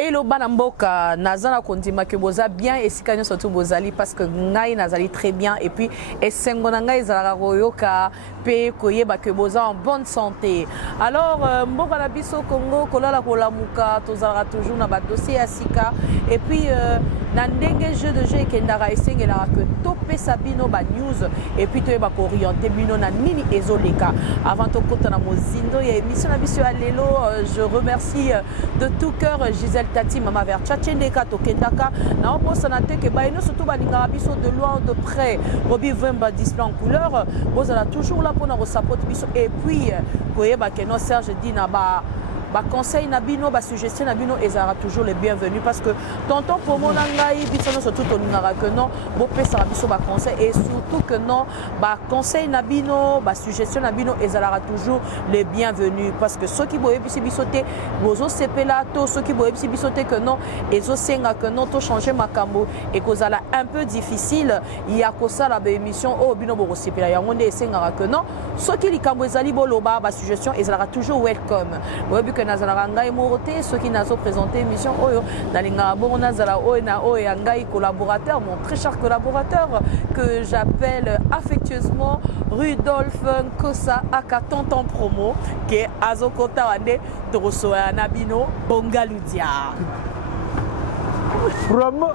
Et le banamboka nazana kondima que boza bien et sikanya surtout bozali parce que ngai nazali très bien et puis et sengona ngai zala royoka pe koyeba que boza en bonne santé. Alors mboka na biso Congo kolala kolamuka tozala toujours na ba dossier asika et puis na ndenge jeu de jeu kendara esengela que topé sabino ba news et puis toyeba ko orienter bino na nini ezoleka avant to kota na mozindo ya émission na biso ya lelo. Je remercie de tout cœur Gisèle Tati mama vers Tchatchendeka Tokendaka na oposa na te ke baino surtout balinga biso de loin de près Robi Vemba display en couleur bozala toujours là pour nous support biso et puis koyeba ke no Serge dit na ba conseil na bino ba suggestion na bino ezara toujours les bienvenus parce que tonton promo na ngai biso no surtout tolingara que non bo pesa biso ba conseil et surtout que non ba conseil na bino ba suggestion na bino ezara toujours les bienvenus parce que ceux qui boye biso te bozo sepela to ceux qui boye biso te que non ezo senga que non to changer makambo et kozala un peu difficile il y a ko ça la émission o bino bo sepela yango nde senga que non ceux qui likambo ezali boloba ba suggestion ezara toujours welcome que nazala ngai moroté ceux qui nazo présenté émission oyo dalinga bon nazala oyo na oyo ngai collaborateur mon très cher collaborateur que j'appelle affectueusement Rudolph Kosa aka tonton promo que azokota wande tokosoya na bino bongaludia promo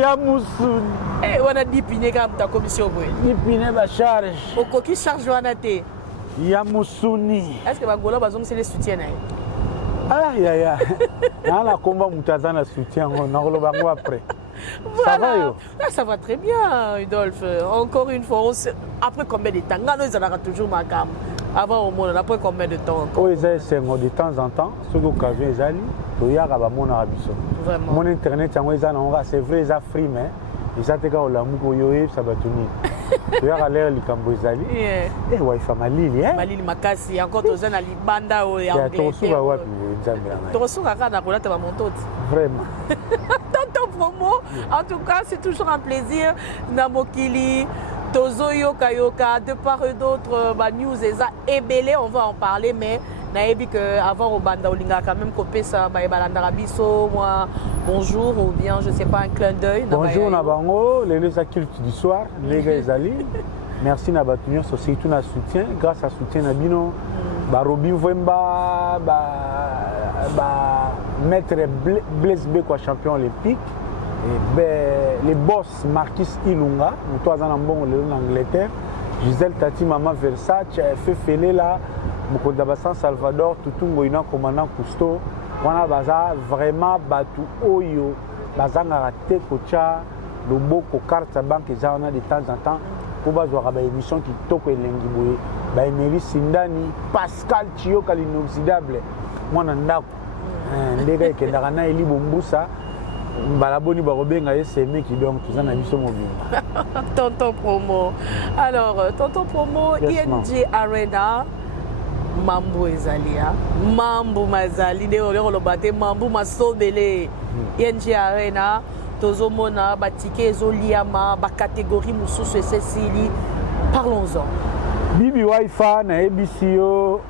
ya musuni wana dipine ka ta commission boy dipine ba charge okoki charge wana te ya musuni est-ce que bagolo bazongisi les soutiens na ah ya na komba mutazana soutien na koloba ngo après. Voilà. Ça va yo? Ça va très bien Rudolph. Encore une fois après combien de temps ngano ezalaka toujours makam avant au monde après combien de temps encore? Oui, c'est de temps en temps ce que occasion ezali toyaka ba mona biso. Vraiment. Mon internet yango ezana c'est vrai eza free mais ezateka olamu ko yoye sabatuni. Toyaka l'air likambo ezali. Eh wifi malili malili makasi encore tozana libanda o ya anglais. Tosuka wapi nzambe na. Tosuka kana kolata ba montoti. Vraiment. Tonton promo en tout cas c'est toujours un plaisir na mokili tozo yoka yoka de part et d'autre ba news eza ebele on va en parler mais naebi que avant au banda olinga quand même kopé ça ba balanda biso moi bonjour ou bien je sais pas un clin d'œil bonjour na bango les activités du soir les gars ezali merci na batunyo surtout na soutien grâce à soutien na bino ba Robi Vemba ba maître Blaise Beko champion olympique et les boss Marquis Ilunga nous en bon en Angleterre Gisèle Tati mama Versace fait fêler là Mokoda San Salvador Tutungo ina commandant Cousteau wana baza vraiment batu oyo bazanga raté kocha loboko carte banque ezana de temps en temps pour bazwa ba émission qui toko elengi boye ba Emily Sindani Pascal Chioka l'inoxydable mwana ndako ndeka ekendaka na eli bombusa balaboni barobenga eseme qui donc tozana biso mobimba tonton promo alors tonton promo ING Arena mambo ezalia mambo mazali nde ololoba te mambo masobele ING Arena tozomona batike ezoliama bacatégorie mosusu esesili parlons-en bibi wifi na ebisio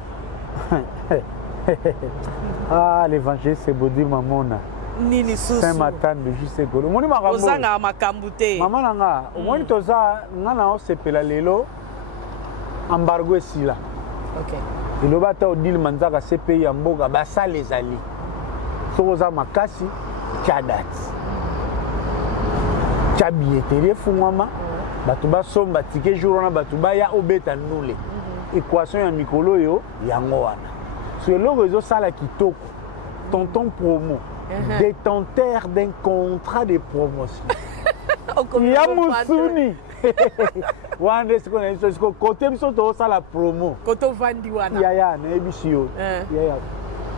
ah l'évangile c'est beau dire mamona nini susu Saint-Martin de juste golo moni makambo ozanga makambo te mama nanga omoni toza ngana osepela lelo embargo esila OK eloba ta odile manzaka CPI ya mboka basala ezali soko oza makasi tya date tya billetterie efungwama bato basomba tike jour wana bato baya obeta nule équation ya mikolo oyo yango wana so eloko ezosala kitoko tonton promo détenteur d'un contrat de promotion ya musuni wande siko na biso siko kote biso tosala promo koto vandi wana ya na ebisi yo ya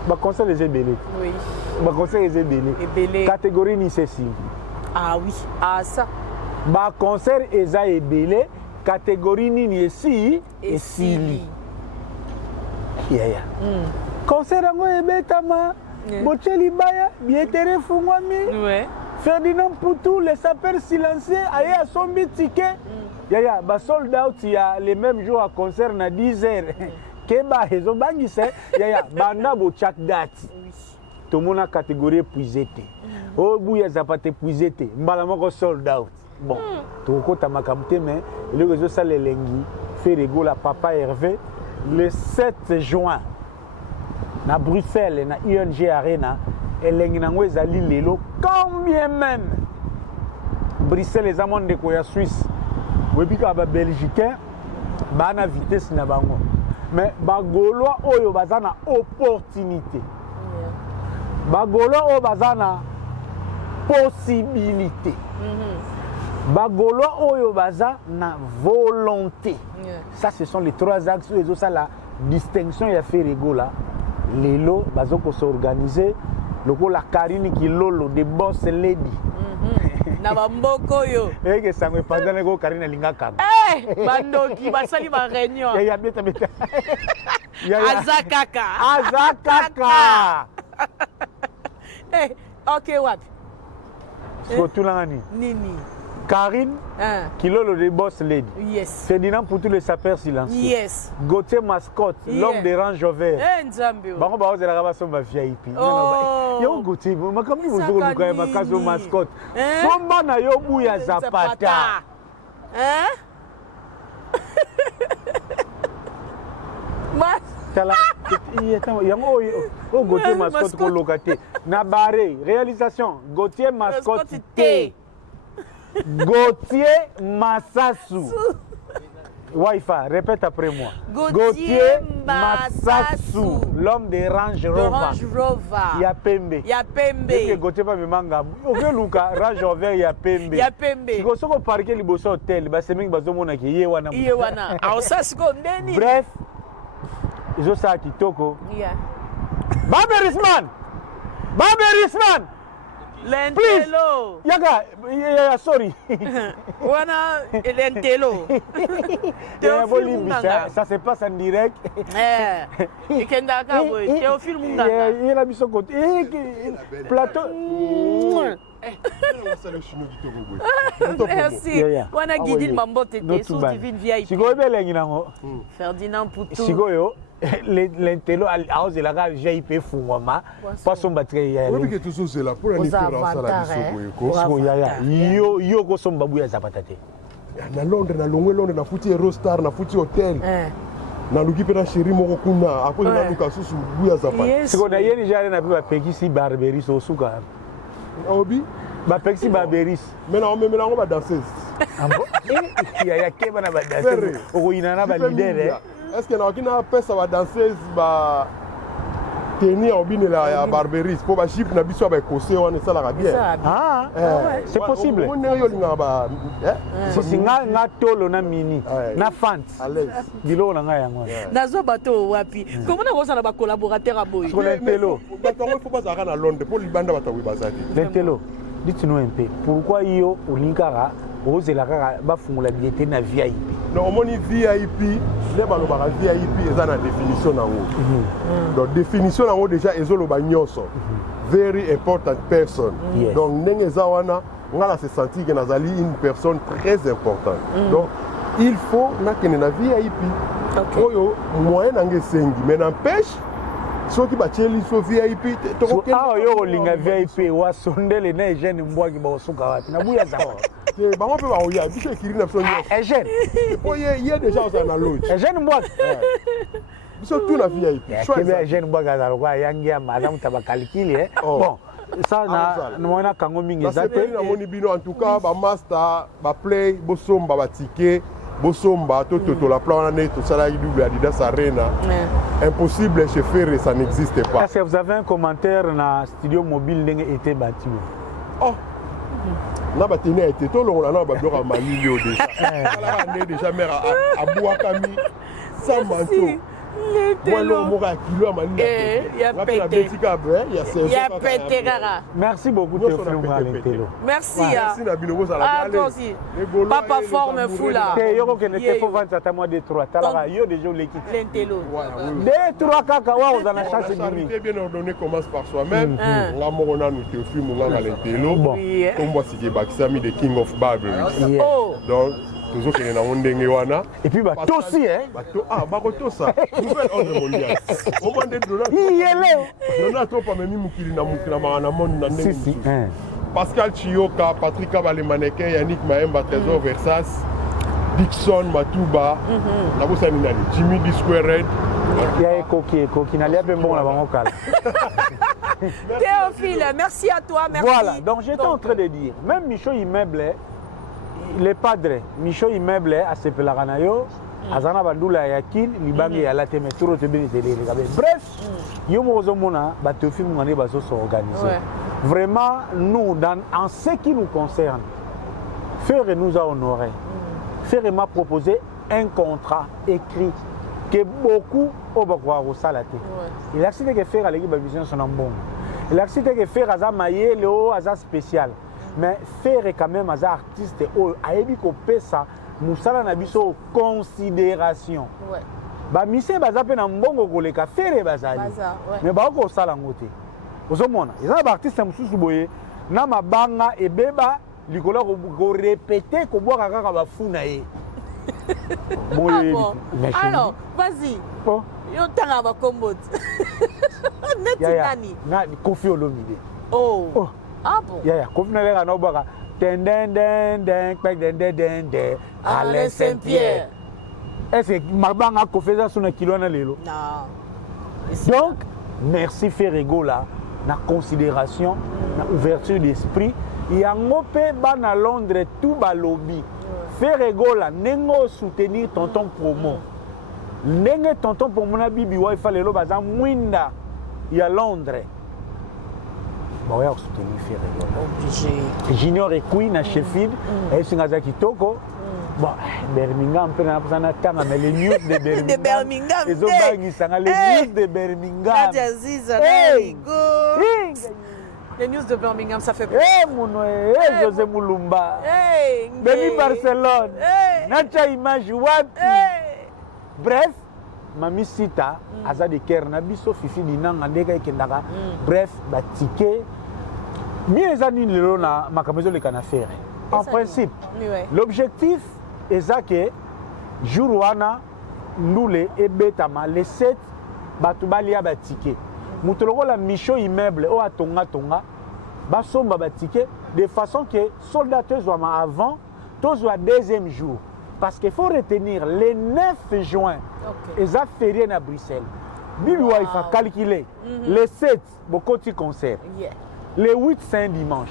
ba conseil les ebele oui ba conseil les ebele catégorie ni ceci ah oui ah ça ba concert eza ebele catégorie nini esi esili ya concert yango ebetama bocheli baya bietere fungwami ouais Ferdinand Poutou les sapeurs silencieux aye a sombi ticket ya ba sold out ya les mêmes jours à concert na 10h keba ezo bangise ya banda bo chak date tout le monde a catégorie épuisée. Oh, bouya zapate épuisé. Mbalamoko sold out. Bon, tout le monde a makamté, mais le réseau ça les lengi fait rigoler la papa Hervé le 7 juin. Na Bruxelles, na ING Arena, et lengi nango ezali lelo quand bien même. Bruxelles les amonde de koya Suisse. Oui, puis ba Belgicain, ba na vitesse na bango. Mais ba Gaulois oyo bazana opportunité. Ba Gaulois oyo bazana possibilité. Ba Gaulois oyo baza na volonté. Ça ce sont les trois axes où ça la distinction ya fait rigola. Lelo bazoko s'organiser loko la Karine Kilolo de boss lady. Na bamboko yo. Que ça me pendant ko Karine lingaka. Bandoki basali ba réunion. Ya beta. Azakaka. OK wapi? Surtout l'année. Nini. Karine Kilolo de boss lady. Yes. Ferdinand pour tous les sapeurs silencieux. Yes. Gauthier Mascotte, l'homme des ranges verts. Nzambe. Bango ba ozela ka somba VIP. Yo Gauthier, makambi bozo ko ka makazo Mascotte. Somba na yo buya zapata. Mas Tala yango o Gauthier Mascotte ko locaté. Na barré, réalisation Gauthier Mascotte T. Gauthier Massassou. Wi-Fi, répète après moi. Gauthier Massassou, l'homme des Range Rover. Ya Pembe. Et Gauthier pas me manga. Oke luka Range Rover ya Pembe. Si vous soko parquer liboso hôtel, ba seming bazo mona ki ye wana. Alors ça c'est comme Denis. Bref, je sais kitoko. Yeah. Baberisman. L'entelo. Yaga, sorry. Wana l'entelo. Ça se passe en direct. Ikenda kabo, Théophile Munganga. Il a mis son côté. Plateau. Merci. Wana Guidil Mambote, sous divine VIP. Sigo belengi nango. Ferdinand Poutou. Sigo yo. L'entelo a osé la gare VIP fungoma. Pas son batterie ya. Oui, que tout ça c'est là pour la différence à la biso. Yo ko somba buya zapata te. Na Londres na Londres na futi Eurostar na futi hotel. Na luki pe na chéri moko kuna après na luka susu buya zapata. Siko na yeni jare na pe pekisi barberis o suka. Obi ba pekisi barberis. Mais na on va danser. Ya keba na ba danser. O ina na ba leader. Est-ce que na pesa ba danseuse ba tenir obine la barberis pour ba chip na biso ba écossais on ça la bien. C'est possible. On est yo linga ba si nga tolo na mini na fant. À l'aise. Bilo na nga yango. Nazo bato wapi. Comment na kosa na ba collaborateur aboy. Sur l'entelo. Bato il faut pas arrêter à Londres pour libanda bato wi bazaki. L'entelo. Dites-nous un peu pourquoi yo olinkara ozelaka bafungula billet na VIP. Non, on dit VIP, les balobara VIP, ils ont une définition en haut. Donc, définition en haut déjà, ils ont le very important person. Donc, on a se sentir que nous avons une personne très importante. Donc, il faut que nous ayons VIP. Moyen d'engager 5, mais n'empêche, ceux qui battent les VIP, yo linga VIP wa sondele na jeune mbwaki ba osuka wapi na buya za ba mo pe ba oya biso ekiri na biso jeune il déjà on lodge jeune mbwaki biso tout na VIP choix jeune mbwaki za kwa yangi ya madame tabakalkile bon ça na mona kango mingi za te na moni bino en tout cas ba master ba play bo somba ba ticket Bosomba, tout la plan tout ça là, double Adidas Arena. Impossible chez Ferré, ça n'existe pas. Est-ce que vous avez un commentaire dans le studio mobile qui a été bâti? Oh, na batine a été tout long là, na badora Malilio déjà. Là, on est déjà mère à Bouakami, sans manteau. Merci beaucoup, Théophile Munganga. Merci. Ah, toi aussi. Papa forme fou là. Bien ordonné commence par soi-même. The King of Barbary. Donc, tozokende na ndenge wana. Et puis bato aussi hein. Bato ça. Nouvel ordre mondial. Au moins de Donald Trump a même mukili na monde na ndenge. Si. Pascal Chioka, Patrick Abale Mannequin, Yannick Maemba, Trésor Versas, Dixon Matuba, Jimmy D Square Red. Il y a qui n'a pas bon là-bas. Théophile, merci à toi, merci. Voilà, donc j'étais en train de dire, même Michaud Immeuble, les padres, Michaud Immeuble, à Sepelaranayo, Azana Bandoula Yakin, Libangi à la Témé, tout le monde. Bref, Yomozomona, Théophile Mouane Bazo s'organiser. Vraiment, nous, en ce qui nous concerne, Ferre nous a honorés. Ferre m'a proposé un contrat écrit que beaucoup au Salaté. Il a accepté que faire à l'équipe de vision son bon. Il a accepté que faire à Zamaye, Léo, à spécial. Mais faire quand même à artiste, à Ebi Kopesa, Moussala Nabiso considération. Bah, Missé Bazape n'a bon goleka, faire Bazali. Mais bah, au Salangote. Aux hommes, ils ont des artistes qui sont boyés. Nama banga et beba, Nicolas répéter qu'on boit à la founaï. Bon. Alors, vas-y. Oh. Yon tanga ba kombo. Neti nani? Kofi Olomide. Oh. Ah bon. Kofi Olomide na obaka. Den Alain Saint-Pierre. Est-ce que mabanga Kofi za suna kilo na lelo? Non. Donc, merci Ferrego là, na considération, na ouverture d'esprit. Il y a un peu à Londres tout ba lobby. Ferrego là, nengo soutenir tonton promo. Nenge tonton promo na bibi wa ifale lo baza mwinda ya Londres. Ba ya soutenir Ferrego. Obligé. Junior et Queen à Sheffield, et singaza kitoko. Bon, Birmingham peut na pasana tanga mais les news de Birmingham. De Birmingham. Les obangi sanga les news de Birmingham. Nadia Ziza, les news de Birmingham, ça fait plaisir. José Moulumba. Beni Barcelone. Nacha Image wapi. Bref, Mami Sita, Aza de Kerna, Biso Fifi Dinanga, Ndeka Kendaka. Bref, ba ticket. Mieux années le na makamezo le canafere. En principe, l'objectif est que Jourouana, Noule et Betama, les 7 Batubalia Batike. Moutologo la Michaud Immeuble ou à Tonga, Basomba Batike, de façon que soldats soient avant, tous soient deuxième jour. Parce qu'il faut retenir les 9 juin, ils ont férié à Bruxelles. Bibiwa, il faut calculer. Les 7, beaucoup de concerts. Les 8, c'est un dimanche.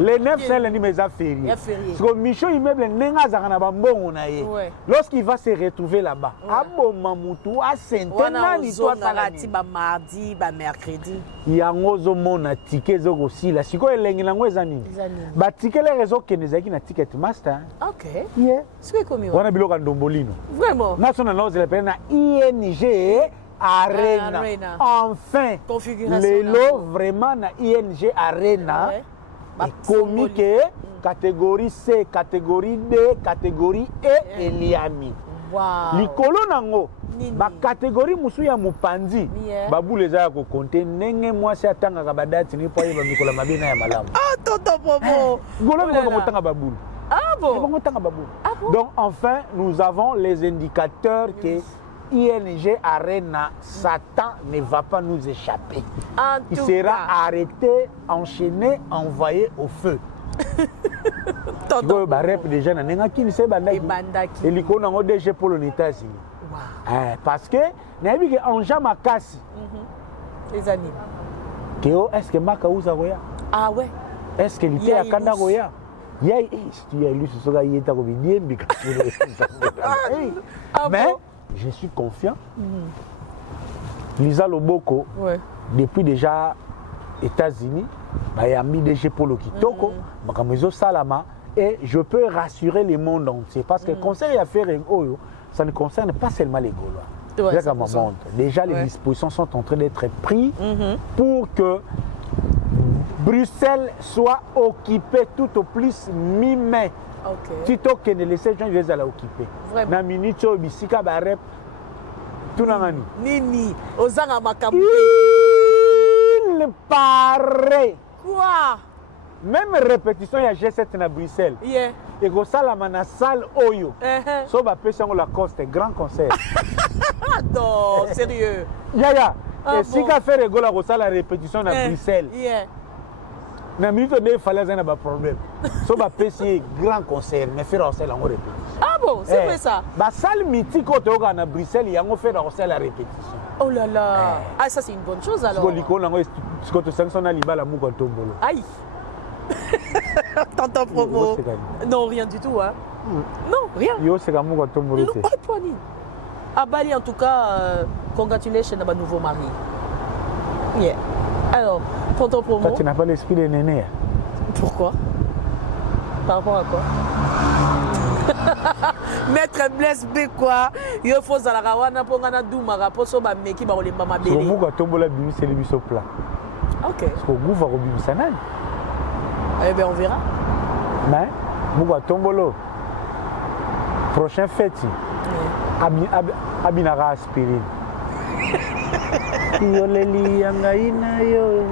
Les 9, c'est lundi, mais ça férié. Parce que Michaud Immeuble, lorsqu'il va se retrouver là-bas, à Bomamoutou, à Saint-Denis, mardi, mercredi. Il y a un ticket aussi. Là, si vous avez un ticket, les réseaux qui nous ont ticket master. Ok. Yeah. C'est comme on a biloko ndombolino. Vraiment. National Laws, ING. Arena. Enfin, les lots vraiment na ING Arena. Comique, catégorie C, catégorie D, catégorie E et Liami. Wow. Likolo nango, ba catégorie musu ya mupanzi. Babu les a ko compter nenge mwasi atanga ka badati ni poye ba mikola mabina ya malamu. Ah toto popo. Golo ngo tanga babu. Ah bon. Donc enfin, nous avons les indicateurs que ING Arena, Satan ne va pas nous échapper. Il sera arrêté, enchaîné, envoyé au feu. Déjà, et l'icône en DG pour les États-Unis. Parce que, en Jamakasi, les amis. Est-ce que Makaouza Goya? Ah ouais. Est-ce que l'ité à Kanda Goya? Il y a eu ce soir, il y a mais je suis confiant. Lisa Loboko, depuis déjà États-Unis, il y a mis DG Polo Kitoko, Salama, et je peux rassurer le monde entier. Parce que le conseil à faire, ça ne concerne pas seulement les Gaulois. Déjà, les dispositions sont en train d'être prises pour que Bruxelles soit occupée tout au plus mi-mai. Tito que les 7 gens viennent à l'occuper. Na minute bisika ba rep tout nangani. Nini ozanga makambu. Il paraît. Quoi? même répétition il y a G7 à Bruxelles. Yeah. Et que ça la mana salle Oyo. So ba pesa la coste grand concert. Ah non, sérieux. Ya. Ah, et si ka faire rigola ko ça la répétition à Bruxelles. Yeah. Na minute de fallait un problème. So ba pesa grand concert mais faire ça la répétition. Ah bon, c'est vrai ça. Ba salle mythique au Togo à Bruxelles, il y a on fait ça la répétition. Oh là là. Ah ça c'est une bonne chose alors. Ce que tu sanctionnes à Libala Mouko Tombolo. Aïe. Tonton promo. Non, rien du tout, hein. Non, rien. Yo, c'est comme Mouko Tombolo. Non, Antoine. À Bali, en tout cas, congratulations à mon nouveau mari. Yeah. Alors, tonton promo. Toi, tu n'as pas l'esprit de néné. Pourquoi? Par rapport à quoi? Maître Blaise Bekwa, il faut que la rawana pour gagner doumara pour so ba meki ba olemba mabele. So Mouko Tombolo bimi c'est le biso plat. OK. Parce que vous va robimi sanan. Eh bien, on verra. Mais Mouko Tombolo prochain fête. Abinara aspirine. Yo leli yangaina yo.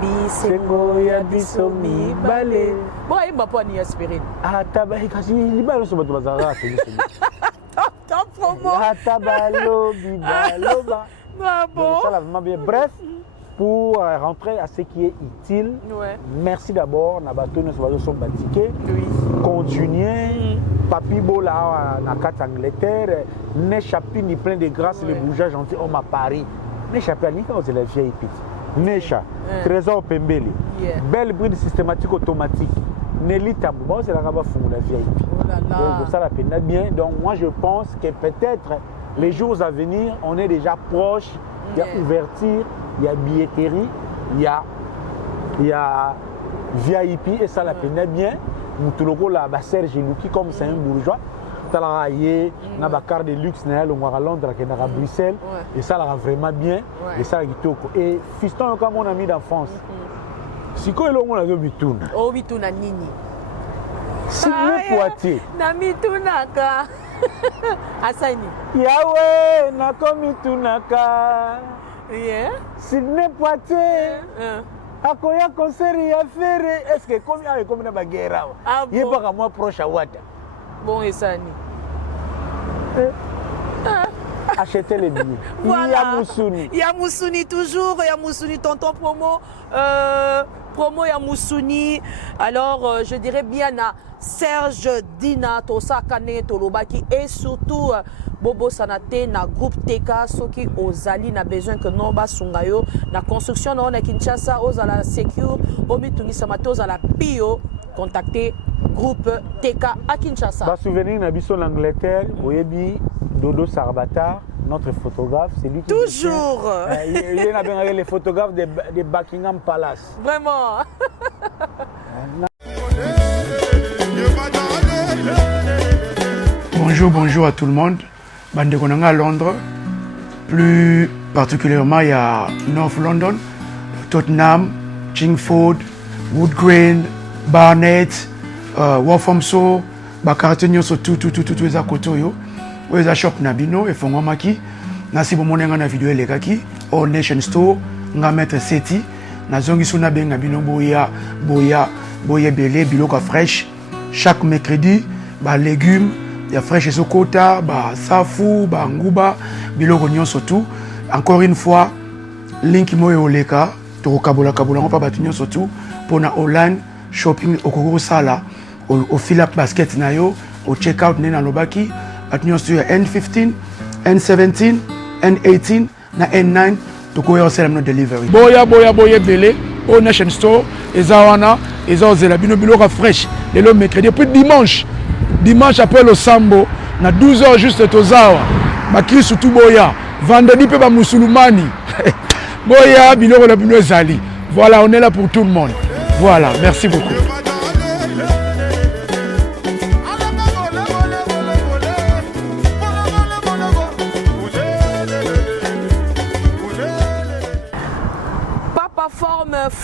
Bisengo ya biso mibale. Bon, il m'a pas ni aspirine. Ah tabahi kasi libalo so bato bazara c'est Top promo. Ah tabalo bibaloba. Bravo. Ça la vraiment bien. Bref, pour rentrer à ce qui est utile. Ouais. Merci d'abord Nabato nous sommes batiqués. Oui. Continuer. Papi Bola na carte Angleterre, ne chapini plein de grâce le bougeage gentil homme à Paris. Ne chapini quand c'est la vieille petite. Necha, Trésor Pembele. Belle bride systématique automatique. Nelly Tabou, bon, c'est la rabat fou la vieille. Oh là là. Donc ça la peine bien. Donc moi je pense que peut-être les jours à venir, on est déjà proche. Il y a ouverture, il y a billetterie, il y a VIP et ça la peine bien. Moutuloko la Serge Louki comme c'est un bourgeois. T'as la carte de luxe à Londres, à Bruxelles. Et ça la vraiment bien. Et ça et fiston comme mon ami d'enfance. Si quoi on a vu bitoun. Oh bitoun na nini. Sidney Poitier. Na mitunaka. Asani. Yahweh na komitunaka. Yeah. Sidney Poitier. Akoya concert ya faire est-ce que comme na baguera. Il pas comme moi proche à Wata. Bon et Sani. Achetez les billets. Voilà. Yamoussouni toujours, Yamoussouni tonton promo. Promo Yamoussouni. Alors je dirais bien à Serge Dina Tosa Kane Tolobaki et surtout Bobo Sanate na groupe TK soki ozali na besoin que non ba sungayo na construction na Kinshasa ozala secure omitungi samato ozala pio contacter groupe TK à Kinshasa. Ba souvenir na biso l'Angleterre, oyebi Dodo Sarbata, notre photographe, c'est lui qui toujours. Il est avec les photographes de Buckingham Palace. Vraiment. Bonjour à tout le monde. Bande Konanga à Londres, plus particulièrement il y a North London, Tottenham, Chingford, Wood Green, Barnet, Walthamstow, quartier nyonso tout eza koto yo. Oza shop na bino e fongo maki. Nasi bomonenga na video elekaki au Nation Store nga mettre seti na zongi suna benga bino boya belé biloko fresh chaque mercredi ba légumes ya fresh esokota ba safu ba nguba biloko nyonso tout. Encore une fois link moyo oleka to kabola ngo pa batu nyonso tout pona online shopping okoko sala au fill up basket na yo au check out nena lobaki batu nyonso ya N15 N17 N18 na N9 toko yo sala no delivery boya belé au Nation Store ezawana ezozela bino biloko fresh le mercredi puis dimanche après le sambo na 12h juste tozawa bakri surtout boya vendredi pe ba musulmani boya biloko la bino ezali. Voilà, on est là pour tout le monde. Voilà, merci beaucoup.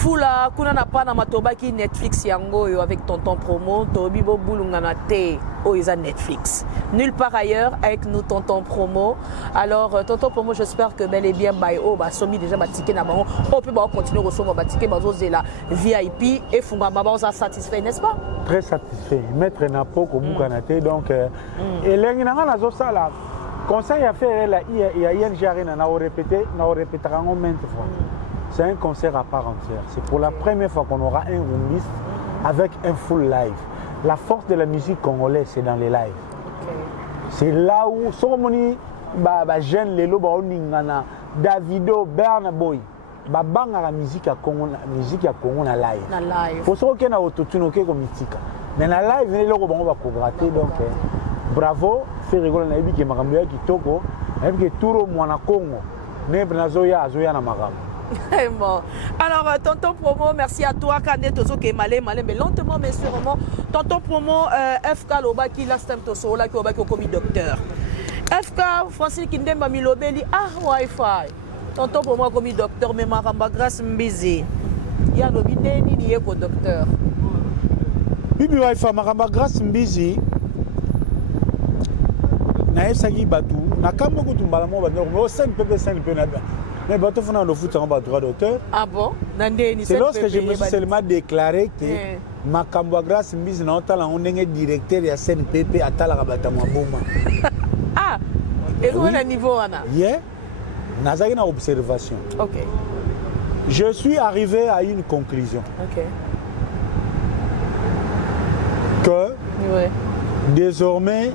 Fula kuna na pa na matoba ki Netflix yango yo avec tonton promo tobi bo bulunga na te o isa Netflix nulle part ailleurs avec nous tonton promo. Alors tonton promo, j'espère que bel et bien by o ba somi déjà ba ticket na bango on peut ba continuer recevoir ba ticket bazo zela VIP et funga ba on satisfait, n'est-ce pas? Très satisfait. Maître Napo ko bukanate donc et lengi na na zo sala conseil à faire là il y a ING Arena na répéter en maintes fois. C'est un concert à part entière. C'est pour la première fois qu'on aura un rumbiste avec un full live. La force de la musique congolaise, c'est dans les lives. C'est là où Soromoni, jeune Lelo, Davido, Bernaboy, banga la musique à Congo na live. Pour ça qu'on a autotune comme mythique. Mais la live, les logos on va gratter donc bravo, fait rigoler na ebi ke makambo ya kitoko, ebi ke turo mwana Congo. Ne benazoya na makambo. Bon. Alors, tonton promo, merci à toi. Kane tozo ke malé, mais lentement, mais sûrement. Tonton promo, FK Loba qui l'a stem toso, là qui oba qui commis docteur. FK Francis Kindemba Milobeli, Wi-Fi. Tonton promo commis docteur, mais maramba grâce mbisi. Ya lobi neni ni eko docteur. Bibi Wi-Fi maramba grâce mbisi. Na esagi batu, na kambo kutumbala mo bano, mais au sein PP na mais bateau fona no foot en bas droit d'auteur. Ah bon? C'est lorsque je me suis seulement déclaré que Makambo grâce mbisi na otala ondenge directeur ya CNPP atala kabata maboma. Ah, et où est le niveau ana? Yeah. Nazaki na observation. OK. Je suis arrivé à une conclusion. OK. Que désormais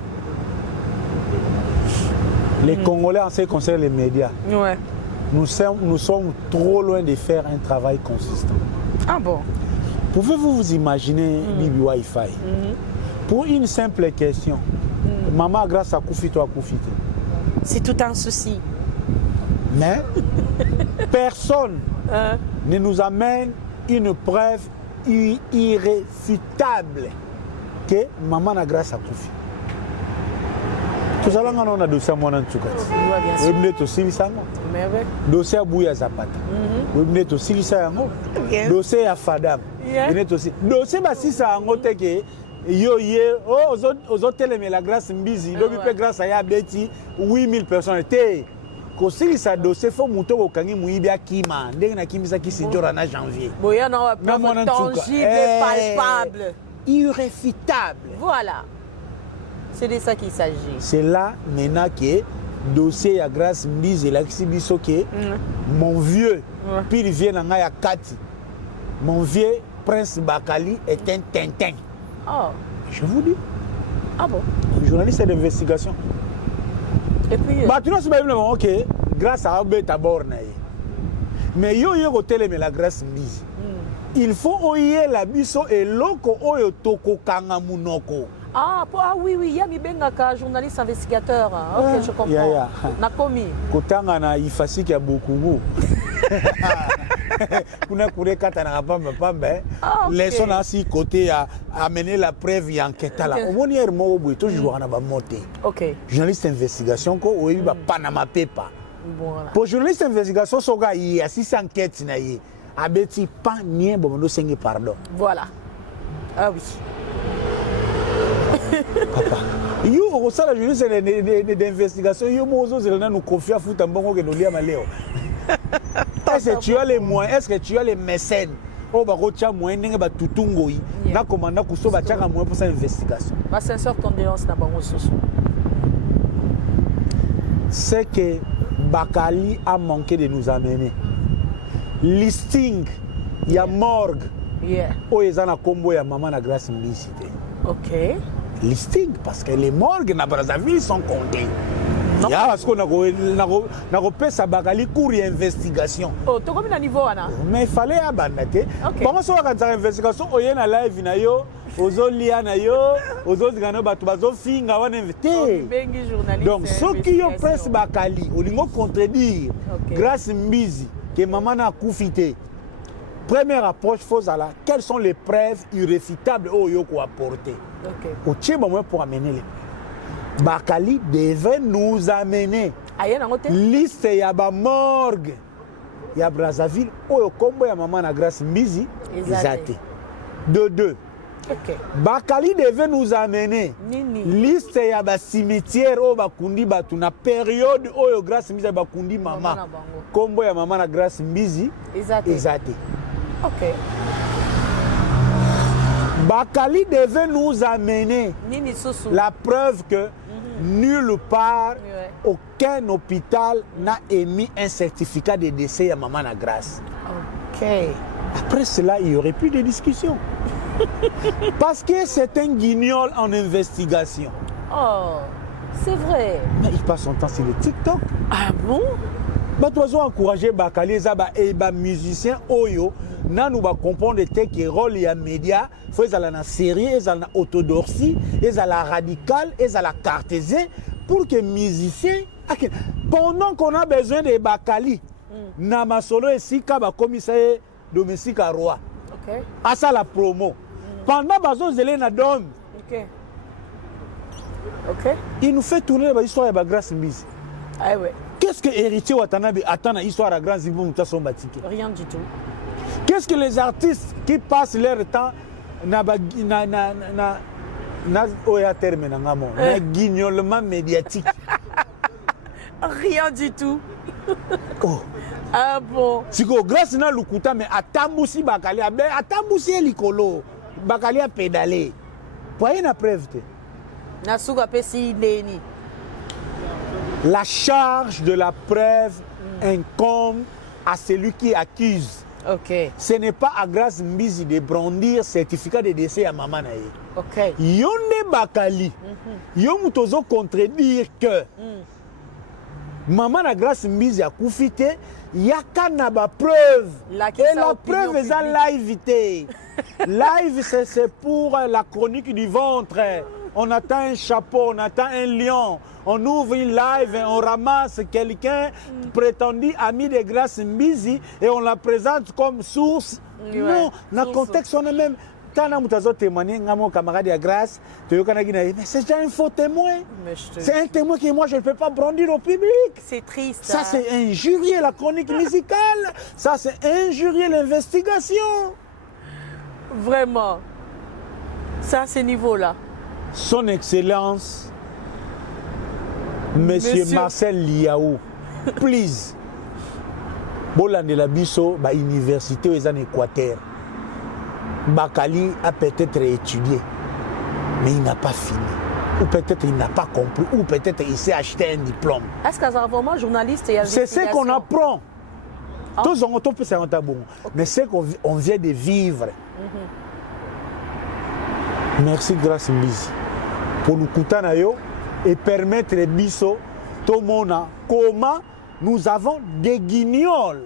les Congolais en ce qui concerne les médias. Nous sommes trop loin de faire un travail consistant. Ah bon? Pouvez-vous vous imaginer Bibi Wi-Fi pour une simple question? Maman, grâce à Koufito, c'est tout un souci. Mais personne ne nous amène une preuve irréfutable que maman a grâce à Koufi. Tout ça, on a dossier à mon entourage. Oui, bien sûr. Dossier à Bouya Zapata. Oui, bien sûr. Dossier à Fadam. Dossier à Sissa Angoteke. Yo, aux hôtels, mais la grâce Mbizi. Donc, grâce à Yabeti, 8000 personnes. Kosili sa dossier faut monter au kangi muibia kima ndenge na kimisa kisinjora na janvier. Boya na tangible, palpable, irréfutable. Voilà. C'est de ça qu'il s'agit. C'est là maintenant que dossier à grâce Mbizi la kibiso que mon vieux puis il vient na ya kati. Mon vieux prince Bakali est un tintin. Oh, je vous dis. Ah bon? Journaliste d'investigation. Et puis tu sais OK, grâce à Abeta Borna. Mais yo mais la grâce Mbizi. Il faut oyer la biso et loko oyo toko kanga munoko. Ah oui, il y a mi bengaka journaliste investigateur. OK, je comprends. Nakomi. Kotanga na ifasi ki ya bokungu. Kuna kure kata na pamba. Laissons ainsi côté à amener la preuve et enquête là. Au monier mo boy toujours na ba monter. OK. Journaliste d'investigation ko oyi ba Panama Paper. Voilà. Pour journaliste d'investigation soga yi assist enquête na yi. Abeti pas nien bomondo sengi pardon. Voilà. Ah oui. Papa. Yo au sala journaliste d'investigation yo mozo zelana nous confier à futa mbongo ke no lia maleo. Est-ce que tu as les moyens? Est-ce que tu as les mécènes? Oh bah rocha moyen n'engue ba tutungoi. Na commandant kuso ba chaka moyen pour cette investigation. Ma sincère condoléance na bango soso. C'est que Bakali a manqué de nous amener. Listing, il y a morgue. Yeah. Oh ezana combo ya maman na grâce Mbizi. OK. Listing parce que les morgues na Brazzaville sont comptées. Il y a parce qu'on a repéré sa Bakali cours et investigation. Oh, tu as un niveau ana. Mais il fallait abandonner. Comment ça va quand investigation au yena live na yo, aux lia na yo, aux autres gano batu bazo finga wana invité. Donc ceux qui ont presse Bakali, au lingo contredire grâce Mbizi que maman a koufité. Première approche faut là, quelles sont les preuves irréfutables au yoko apporter. OK. Au tcheba moi pour amener les Bakali devait nous amener liste ya ba morgue ya Brazzaville oyo kombo ya maman na Grace Mbizi ezate. De deux. OK. Bakali devait nous amener liste ya ba cimetière o bakundi batu na période oyo Grace Mbizi bakundi mama. Kombo ya maman na Grace Mbizi ezate. OK. Bakali devait nous amener la preuve que nulle part, aucun hôpital n'a émis un certificat de décès à maman na Grace. OK. Après cela, il n'y aurait plus de discussion. Parce que c'est un guignol en investigation. Oh, c'est vrai. Mais il passe son temps sur le TikTok. Ah bon? Bah, tu vas encourager Bakali et les musiciens Oyo. Nous va comprendre que rôle et média, faut qu'ils aient la série, ils aient la orthodoxie, ils aient la radicale, ils aient la cartésien pour que les musiciens. Pendant qu'on a besoin de Bakali, Namasolo et Sika, commissaire domestique à roi. OK. À ça la promo. Pendant que nous avons Dom. OK. OK. Il nous fait tourner l'histoire de Grace Mbizi. Ah ouais. Qu'est-ce que héritier Watanabe attend dans l'histoire de Grace Mbizi pour son bâtiment? Rien du tout. Qu'est-ce que les artistes qui passent leur temps na guignolement médiatique? Rien du tout. Oh. Ah bon? Si grâce na lukuta mais atambusi Bakali atambusi likolo Bakali a pédalé. Voyez la preuve. Nasuka pesi deni. La charge de la preuve incombe à celui qui accuse. OK. Ce n'est pas à Grace Mbizi de brandir certificat de décès à maman naye. OK. Yonde Bakali. Yon tozo contredire que maman na Grace Mbizi a koufité, yaka na ba preuve. Et la preuve est en live. Live c'est pour la chronique du ventre. On attend un chapeau, on attend un lion. On ouvre une live et on ramasse quelqu'un prétendu ami de Grace Mbizi et on la présente comme source. Non, dans le contexte, on est même. Quand on a témoigné, mon camarade de Grace, mais c'est déjà un faux témoin. C'est un témoin que moi je ne peux pas brandir au public. C'est triste. Ça, c'est injurier la chronique musicale. Ça, c'est injurier l'investigation. Vraiment. Ça, à ce niveau-là. Son Excellence, Monsieur Marcel Liaou, please. Bolandela biso ba université aux en Équateur. Bakali a peut-être étudié, mais il n'a pas fini. Ou peut-être il n'a pas compris, ou peut-être il s'est acheté un diplôme. Est-ce qu'il y a vraiment journaliste et c'est ce qu'on apprend. Tous on peut faire un tabou. Mais c'est qu'on vient de vivre. Merci Grace Mbizi pour nous coûter et permettre biso tout le monde comment nous avons des guignols.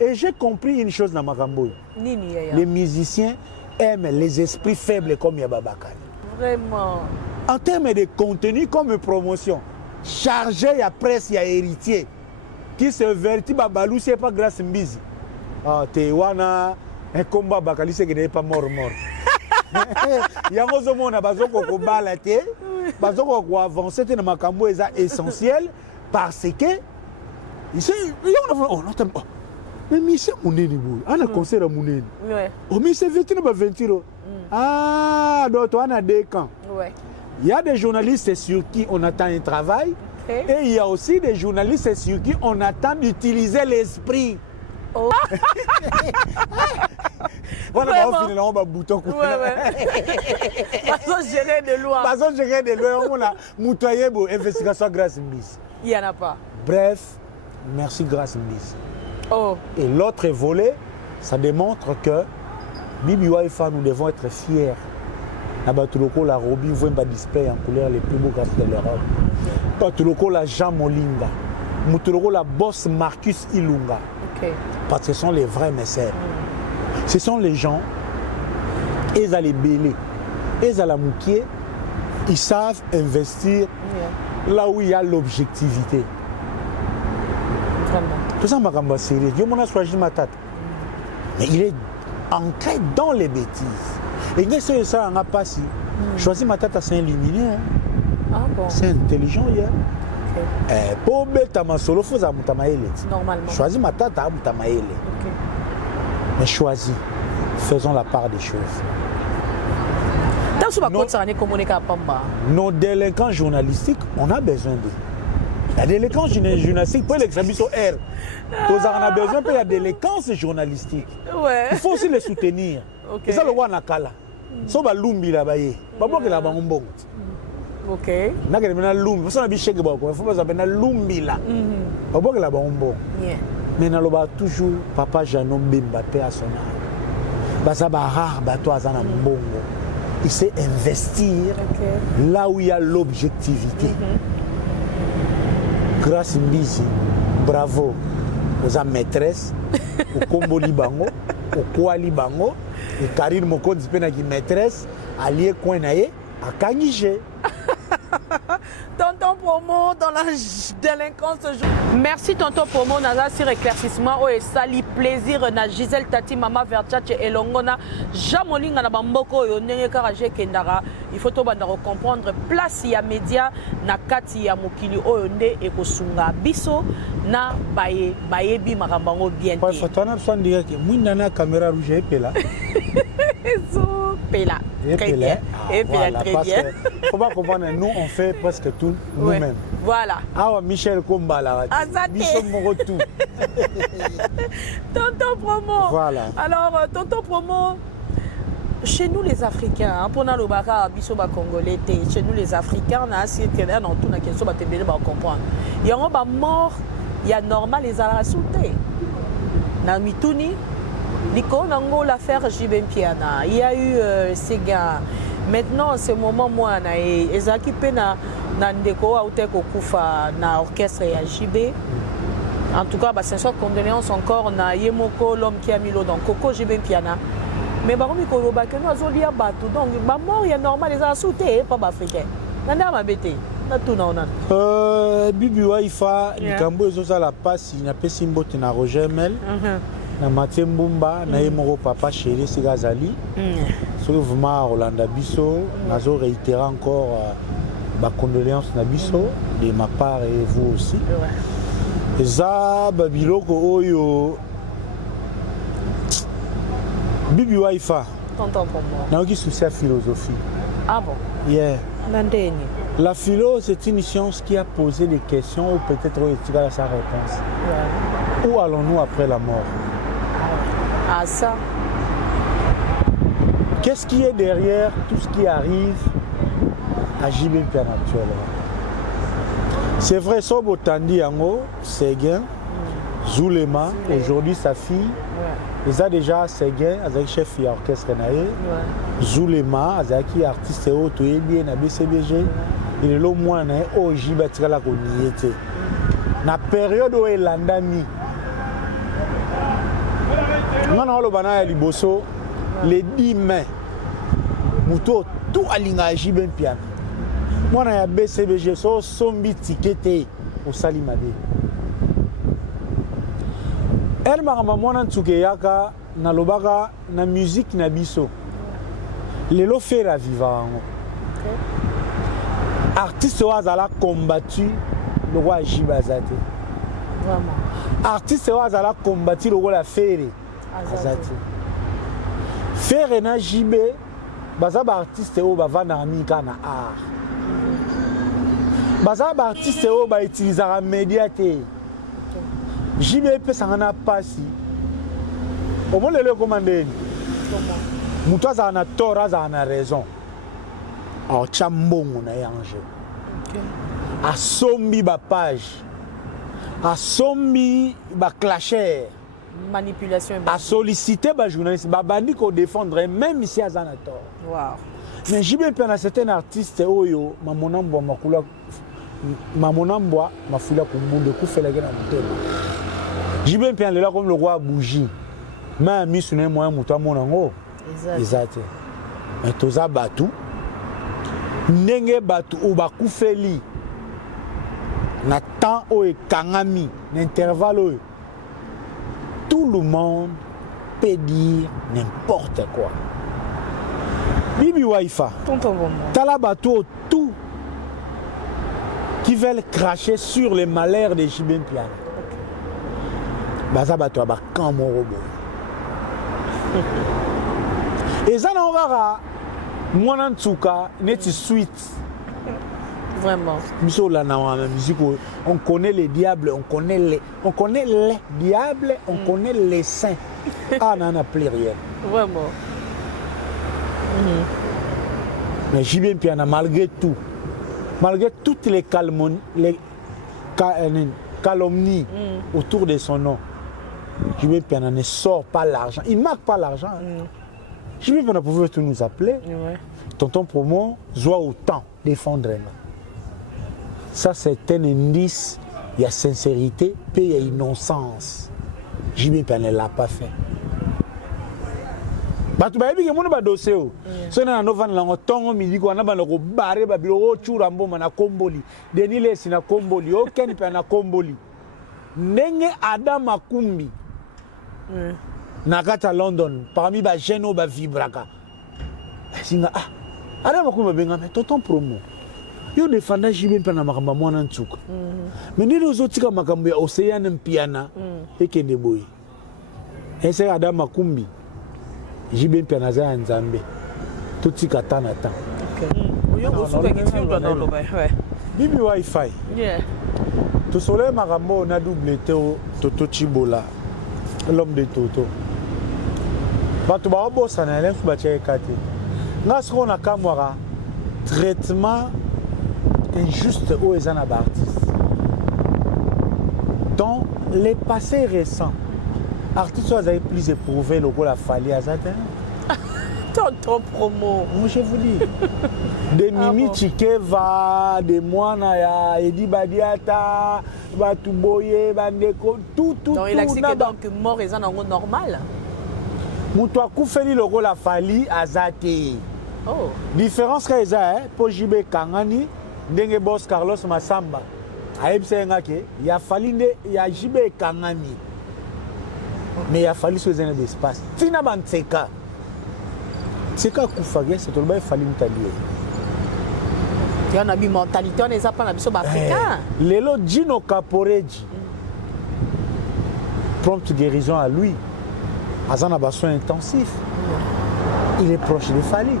Et j'ai compris une chose dans Makambo. Les musiciens aiment les esprits faibles comme Yababakali. Vraiment. En termes de contenu comme promotion, chargé à presse, il y a héritier qui se vertit Babalou, c'est pas Grace Mbizi. Ah, Tewana, un combat Bakali, c'est qu'il n'est pas mort. Il y a un moment où on a balaté, on a avancé dans Makambo, c'est essentiel parce que. Mais c'est mon ennemi. On a concert à mon ennemi. Oh, mais c'est 20 Ah, donc on a des camps. Il y a des journalistes sur qui on attend un travail. Et il y a aussi des journalistes sur qui on attend d'utiliser l'esprit. Oh. Voilà, on finit là, on va bouton. Façon gérer de loi. Façon gérer de loi, on a moutoyé pour investigation Grace Mbizi. Il n'y en a pas. Bref, merci Grace Mbizi. Oh. Et l'autre volet, ça démontre que Bibi Waifa, nous devons être fiers. Nabatuloko la Robin Wemba display en couleur les plus beaux graphiques de l'Europe. Batuloko la Jean Molinga. Mutuloko la boss Marcus Ilunga. Okay. Parce que ce sont les vrais messères. Ce sont les gens, ils ont les bélés, ils ont la moukier, ils savent investir là où il y a l'objectivité. Tout ça, c'est sérieux. Dieu m'en a choisi ma tête. Mais il est ancré dans les bêtises. Et qu'est-ce que ça n'a pas si choisi ma tête à s'éliminer. Ah bon. C'est intelligent hier. Pour bêta ma solo, faut ça mutamaele. Normalement. Choisis ma tata mutamaele. Ok. Mais choisis. Faisons la part des choses. Dans ce bateau, ça n'est communiqué à Pamba. Nos délinquants journalistiques, on a besoin d'eux. Il y a des délinquants journalistiques, pour l'examen sur R. On a besoin de délinquance journalistique. Ouais. Il faut aussi les soutenir. Ok. Et ça, le roi Nakala. So ba lumbi la baye. Ba boke la bango. Ok. Na ke na lumbi, parce na bi chèque ba ko, faut pas ça na lumbi la. Ba boke la bango. Yeah. Mais na loba toujours papa Janon Bemba paix à son âme. Ba ça ba rare ba toi azana mbongo. Il sait investir là où il y a l'objectivité. Grâce Mbizi, bravo aux maîtresses, au Kombo Libango, au Kouali Bango, et Karine Mokondi Penaki maîtresse, allié Kouenaye, à Kangije. Tonton Promo dans la délinquance. Merci Tonton Promo naza sur éclaircissement o sali plaisir na Gisèle Tati Mama Verchache elongona jamolinga na bamboko yo ndenge karaje kendara il faut to banda comprendre place ya média na kati ya mokili oyo nde ekosunga biso na bayebi makambango bien. Parce que toi on dirait que mwinda na caméra rouge epela. Pela. Très bien. Et voilà, très parce bien. que faut pas comprendre, nous on fait presque tout nous-mêmes. Ouais. Voilà. Ah Michel Kombala. Nous sommes tout. Tonton Promo. Voilà. Alors, Tonton Promo, chez nous les Africains, pour nous les bisoba congolais, chez nous les Africains, on a assez que là, tout na question, te bien comprendre. Il y a un mort, il y a normal les ala sauté. Na mituni, Nico Nango l'affaire Jibem Piana. Il y a eu ces gars. Maintenant, en ce moment, moi, ils ont occupé na ndeko auteko kufa na orchestre ya JB. En tout cas, sincère condoléances encore na Yemoko, l'homme qui a mis l'eau dans Coco Jibem Piana. Mais par contre, il y a que nous avons dit bateau. Donc, ma mort, il y a normal, les assoûtés, pas africains. Nanda ma bête. Na tout na Bibi Waifa, Nikambo ezoza la passe, il n'y a pas si mbote na Roger Mel. Na Mathieu Mbumba, na Yemoko papa chéri Sigazali. Sur vraiment Rolanda Bisso, nazo réitérer encore ma condoléance na Bisso de ma part et vous aussi. Za babiloko oyo Bibi Waifa. Tonton pour moi. Na oki souci à philosophie. Ah bon? Yeah. Nandeni. La philo, c'est une science qui a posé des questions ou peut-être tu as sa réponse. Ouais. Où allons-nous après la mort? Ah ça. Qu'est-ce qui est derrière tout ce qui arrive à JB Piana actuellement? C'est vrai, Sobo Tandi Yango, Séguin, Zulema, aujourd'hui sa fille, ils ont déjà Séguin, avec chef d'orchestre Naé, Zulema, avec artiste auto, bien na BCBG, il est le moins au JB Piana Koniete. Na période où il a mis, non, le banana liboso, les 10 mai, Mouto, tout aligna JB Piana. Moi, je suis BCBG, je suis ticket au Salimade. Elle m'a dit que la musique na biso. Les lots fait la vivant. Artiste a combattu le roi Jibazate. Vraiment. Artiste a combattu le roi la Fere. Fere na Jibé, bazaba artiste o ba vanamika na art. Bazaba artiste o ba utilisera média te. Jibé pe sangana pasi. Au moins le commander. Muto za na tort, za na raison. Oh chambongo na yanje. Asombi ba page. Asombi ba clasher. Manipulation. A sollicité les journalistes, bandi qu'on défendrait même ici à Zanator. Wow. Mais j'ai bien peur à certains artistes, oyo, mamonambo, makula, mamonambo, mafula kumbundo, koufela gena mutema. J'ai bien peur là comme le roi bougie. Mais ami suné moi muta monango. Exact. Mais toza batu. Nenge batu ou bakoufeli. Na temps o e kangami, n'intervalle oyo. Tout le monde peut dire n'importe quoi. Bibi Waifa, Tala bateau tout qui veulent cracher sur les malheurs de JB Mpiana. Baza bato ba quand mon robot. Et ça n'a pas moi en tout cas net suite. Vraiment. On connaît les diables, on connaît les diables, on connaît les saints. Ah, on n'en a plus rien. Vraiment. Mais JB Mpiana, malgré tout, malgré toutes les calomnies autour de son nom, JB Mpiana ne sort pas l'argent. Il ne marque pas l'argent. JB Mpiana pouvait tout nous appeler. Ouais. Tonton Promo, soit autant défendre. Ça, c'est un indice. Il y a sincérité, puis il y a innocence. JB Mpiana ne l'a pas fait. Batu ba yebike mona ba dossier o so na no van lango tongo midi ko na ba ko bare ba bilo o chura mboma na komboli denile sina komboli o ken pe na komboli ndenge Adam Makumbi na kata London parmi ba jeno ba vibraka singa Adam Makumbi benga me Tonton Promo yo defanda JB Mpiana makamba mwana ntsuka mais ni lozo tika makambo ya Océane Mpiana ekende boy ese Adam Makumbi JB Mpiana za nzambe totika tana ta bibi wifi to soleil makambo na double teo Toto Chibola l'homme de Toto bato ba bossa na lefu ba tchekati ngasiko na kamwara traitement injuste aux ezana ba artistes dans les passés récents. Artistes avaient plus éprouvé le rôle à Fali Azata. Tonton Promo. Moi je vous dis. Des Mimi Chikeva, des Moana, Edi Badiata, Batuboye, Bandeko, tout. Donc il a dit que donc mort est normal. Moutoua Koufeli le rôle à Fali Azate. Oh. Différence qu'il y a pour JB Kangani, Denge Boss Carlos Massamba. Il y a Fali, il y a JB Kangani. Mais il a fallu se donner d'espace. Finalement, c'est quoi? C'est quoi Koufagé? C'est tout le monde fallu m'tailler. Il y a une mentalité, on n'est pas dans le africain. Lelo Gino Caporeji. Prompte guérison à lui. Azan a besoin intensif. Il est proche de Fali.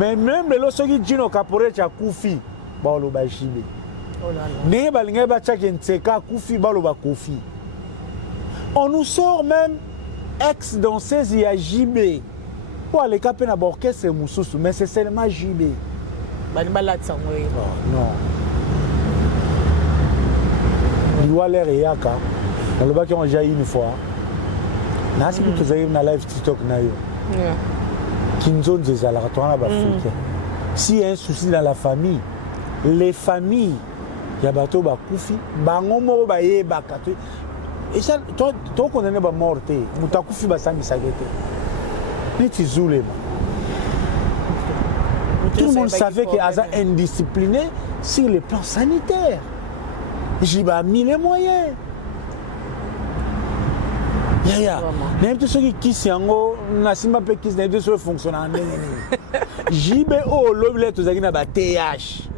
Mais même Lelo Sogi Gino Caporeji a Koufi. Baolo Bajibe. Oh là là. Né balinga ba tchak nteka Koufi Baolo ba Koufi. On nous sort même ex-danseuse, il y a JB. Pour aller caper dans l'orchestre, c'est Moussoussou, mais c'est seulement JB. Non. Il doit l'air et yaka. Dans le bac, on a jailli une fois. Nasi que tu as eu dans live TikTok, Kinzon des alaratoires africains. S'il y a un souci dans la famille, les familles, il y a bateau bakoufi, bangomo baye bakatu. Et ça, toi, on est mort, Moutakufi Bassami Sagete. Tout le monde savait qu'il est indiscipliné sur le plan sanitaire. J'y ai mis les moyens. Même tous ceux qui sont Nassima Pekis, même tous ceux qui fonctionnent en JB, oh, l'objet, tout ça qui n'a pas TH.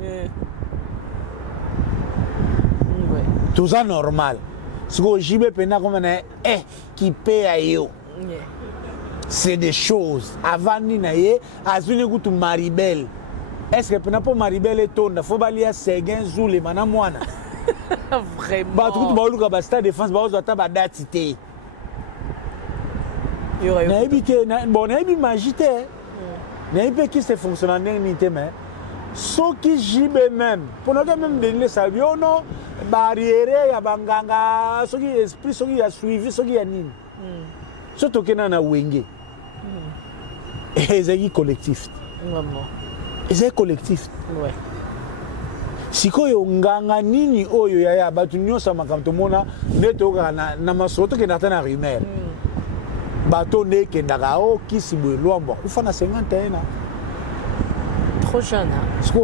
Tout ça normal. Ce que JB Pena comme qui paye à eux. C'est des choses. Avant Ninaye, Azuni Goutou Maribel. Est-ce que Pena pour Maribel est tonne? Faut balayer Seguin Zoulé, Manamouana. Vraiment. Bah, tout le monde a basta défense, bah, on doit t'abattre d'atité. Bon, on a eu magité. On a eu qui se fonctionne en unité, mais. Ceux qui JB même, pour nous même donner les saluts, non, barrière, il y a banganga, ceux qui esprit, ceux qui a suivi, ceux qui a nini. Surtout qu'il y a wenge. Et c'est collectif. Et c'est collectif. Ouais. Si ko yo nganga nini oyo ya batu nyosa makamto mona neto na masoto ke natana rumeur. Bato ne ke ndaka ki sibwe lwambo kufana 51 ans. Trop jeune. Parce que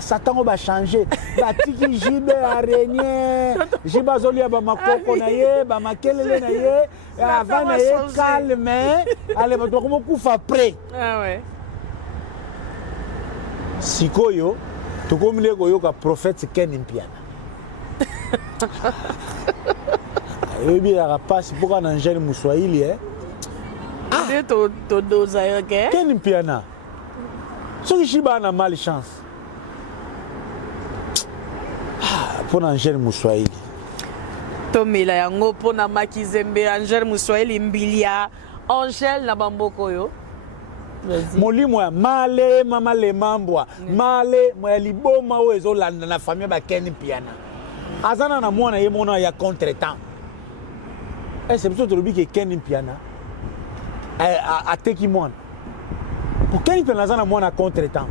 Satan va changer. Batiki jibe araignée. Jiba zoli ba makoko na ye, ba makelele na ye, avant na ye calme. Allez ba to kufa après. Ah ouais. Sikoyo tokomile koyoka prophète Ken Mpiana. Ebi ya rapasi poka na Angel Muswahili to doza yoke. Ken Mpiana. Soki shiba na malchance. Pour Angel Muswahili. Tomela yango pona Makizembe Angel Muswahili mbilia Angel na bamboko yo. Molimo ya male mama le mambwa male moya liboma o ezolanda na famille ba Ken Mpiana. Azana na mwana ye mona ya contretemps. C'est plutôt le que Ken Mpiana a teki mwana. Pour Ken Mpiana azana mwana contretemps.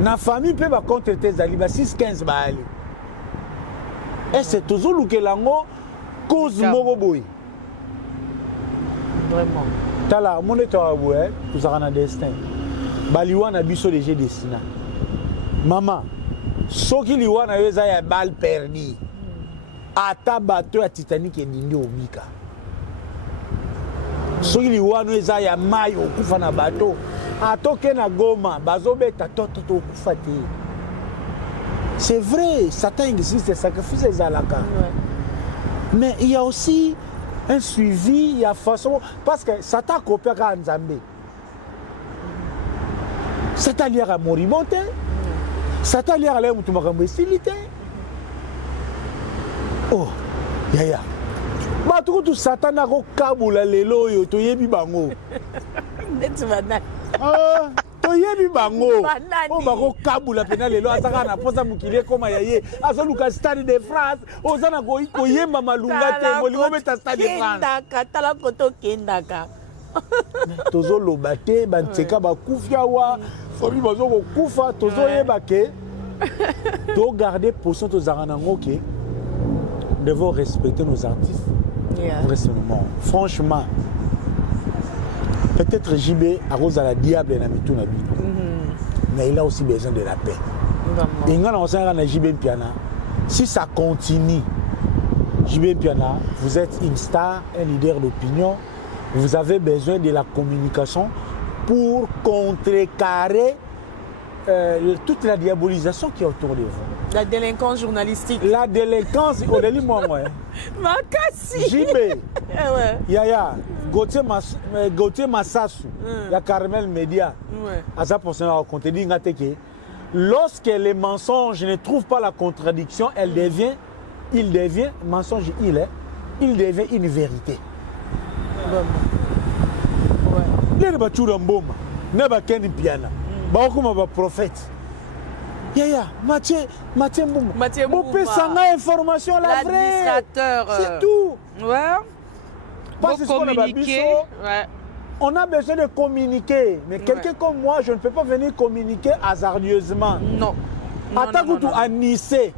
Na famille peut ba contretemps zali ba 6-15 ba ali. Et c'est toujours le que lango cause moko boy. Vraiment. Tala mon état boy, tout ça na destin. Baliwa na biso déjà destiné. Maman, soki liwa na yeza ya balle perdue. Ata bateau ya Titanic endindi obika. Soki liwa no eza ya mai okufa na bateau. Atoke na Goma, bazobeta toto okufa te. C'est vrai, Satan existe, c'est sacrifice des alaka. Mais il y a aussi un suivi, il y a façon. Parce que Satan coopère à Nzambe. Satan lié à moribonte. Satan lié à l'immutumakambesilité. Oh, yaya. Batukutu Satan a kabula lelo yo to yebi bango. Toyebi bango o bako kabula pena lelo asaka na posa mukile koma yaye azoluka Stade de France ozana ko yemba malunga te molingo beta Stade de France kendaka tala koto kendaka tozoloba te bantseka bakufya wa fobi bazoko kufa tozoyeba ke to garder position tozaka nango ke devons respecter nos artistes. Franchement, peut-être JB à cause de la diable na mitou na bino. Mais il a aussi besoin de la paix. Et quand on s'en à JB Mpiana, si ça continue, JB Mpiana, vous êtes une star, un leader d'opinion, vous avez besoin de la communication pour contrecarrer toute la diabolisation qui est autour de vous. La délinquance journalistique. La délinquance, on dit moi. Makasi. JB. Yaya, Gauthier Massassou, il y a Carmel Média. À ça pour ça, on te dit que lorsque les mensonges ne trouvent pas la contradiction, il devient mensonge, il devient une vérité. Les battus d'Amboma, Neba Ken Mpiana, Baokuma va prophète. Yaya, Mathieu Mbouma. Vous sanga information la vraie. L'administrateur. C'est tout. Ouais. Parce qu'on a communiquer. On a besoin de communiquer. Mais quelqu'un comme moi, je ne peux pas venir communiquer hasardeusement. Non. Attends que tu as nissé.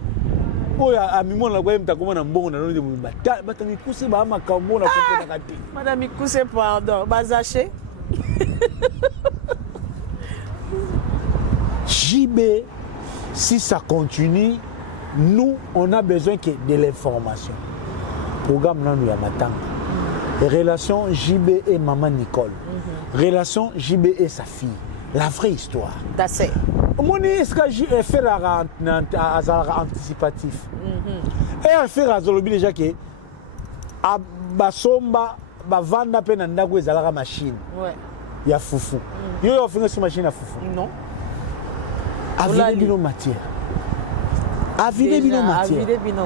Madame Ikouse, pardon. Bazaché. JB, si ça continue, nous, on a besoin que de l'information. Programme là, nous y a matin. Relation JB et maman Nicole. Relation JB et sa fille. La vraie histoire. D'assez. Mon est-ce que j'ai fait anticipatif. Et faire à Zolobi déjà que à Basomba, Bavanda Penanda Gwezala machine. Ouais. Il y a foufou. Il y a une machine à foufou. Non. Avide bino matière. Avide bino matière. Avide bino.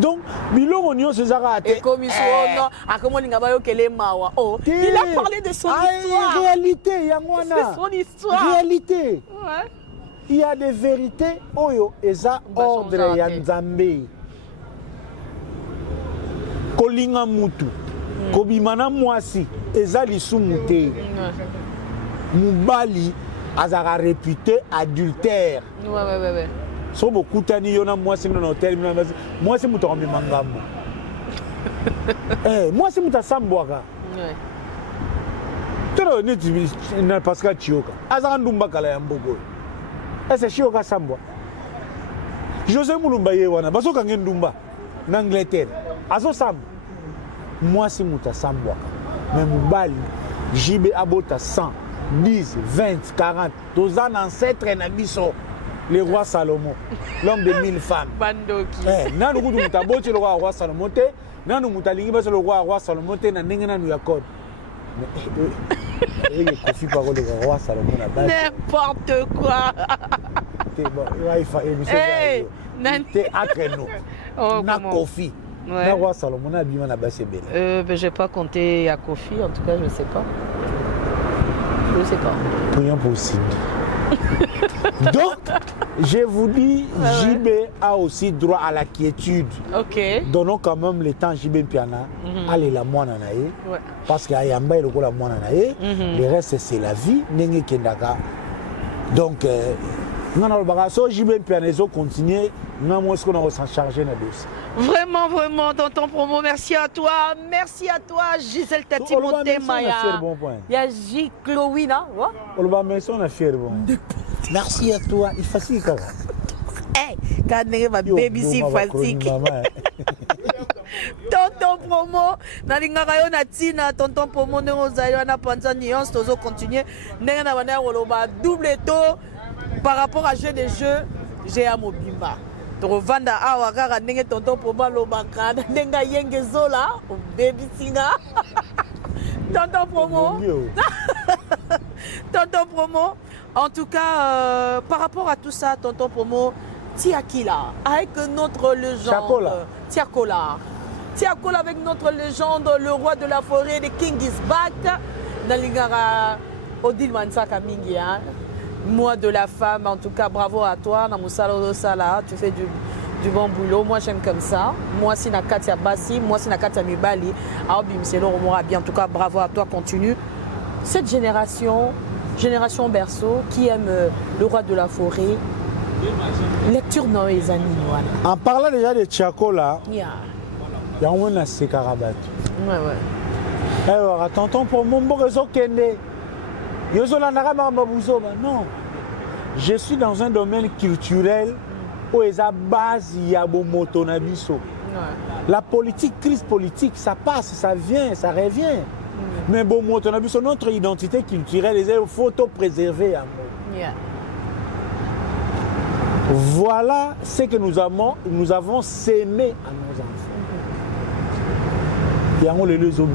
Donc, Bilongo Nyon se zara. Et comme il a parlé de son histoire. Réalité, c'est son histoire. Réalité. Ouais. Il y a des vérités. Oyo, eza ordre ya Nzambe. Kolinga mutu. Kobimana mwasi. Eza lisumute. Mubali. Azara réputé adultère. Ouais. So beaucoup tani yona moi c'est mon hôtel moi c'est muto ambi mangambo. Moi c'est muta sambwaka. Ouais. Tero ni na Pascal Chioka. Azara ndumba kala ya mbogo. C'est Chioka sambwa. José Mulumba yewana basoka ngendumba na Angleterre. Azo sambo. Moi c'est muta sambwaka. Mais mubali JB abota 100. 10, 20, 40. Tous un ancêtre Nabiso, le roi Salomon, l'homme de 1000 femmes. Bandoki. Nan nous mutaboti le roi Salomon te, nan nous mutalingi ba le roi Salomon te na ndenge nu yakod. Et il confie par le roi Salomon na base. N'importe quoi. Hey, entre nous. Oh, na Kofi. Le roi Salomon a bien na base belle. J'ai pas compté à Kofi, en tout cas, je sais pas. Je sais pas. Rien possible. Donc, je vous dis, JB a aussi droit à la quiétude. Ok. Donnons quand même le temps JB Piana. Allez la moine nae. Parce qu'il y a un bail le la moine nae. Le reste c'est la vie. Nengi kendaka. Donc, JB Piana ils ont continué. Nous est-ce qu'on a s'en charger na dossier. Vraiment, vraiment, dans ton promo, merci à toi, Gisèle Tati Montemaya. Il y a J. Chloé, là. On a fier bon. Merci à toi, il facile quand même. Hey, quand on va baby si facile. Tonton promo, nalingaka yo na tina, tonton promo ndenge ozali wana panza nuance, tozo continuer. Ndenge na bana koloba double taux par rapport à jeu de jeu, j'ai à Mobimba. Tovanda awa kaka ndenge tonton promo lobaka ndenge yenge zola, baby singa. Tonton promo. Tonton promo. En tout cas, par rapport à tout ça, tonton promo, Tiakila, avec notre légende. Tiakola avec notre légende, le roi de la forêt, the king is back. Nalingara Odile Mansaka Mingi, moi de la femme, en tout cas, bravo à toi. Namusalo Sala, tu fais du bon boulot. Moi, j'aime comme ça. Moi, si Nakatia Bassi, moi, si Nakatia Mibali, Aobim Selo bien. En tout cas, bravo à toi, continue. Cette génération berceau, qui aime le roi de la forêt, lecture dans les amis. En parlant déjà de Tiakola, il y a un Sekarabat. Alors, tonton pour mon beau réseau Kende. Non. Je suis dans un domaine culturel où il y a base, il y a moto nabiso. La politique, crise politique, ça passe, ça vient, ça revient. Mais bon, notre identité culturelle, il faut préserver. Voilà ce que nous avons sémé à nos enfants. Il y a les deux hommes.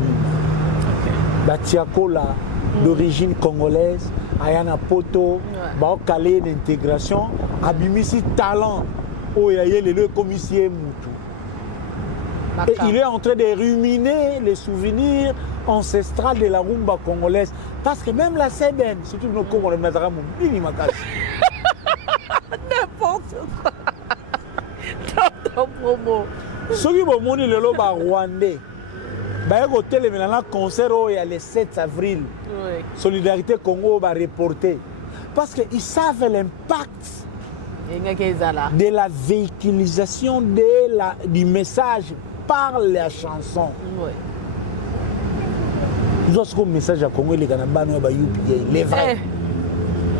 Tiakola, d'origine congolaise, Ayana Poto, Calé d'intégration, Abimisi talent, le commissaire Moutou. Et il est en train de ruminer les souvenirs ancestrales de la rumba congolaise. Parce que même la Seben, surtout nos Congolais, n'importe quoi. Tonton promo. Ce qui est mon le loba rwandais. Bah, il y a un concert le 7 avril. Solidarité Congo va reporter. Parce qu'ils savent l'impact de la véhiculisation du message par la chanson. Nous avons un message à Congo, les Canabans, les vrais.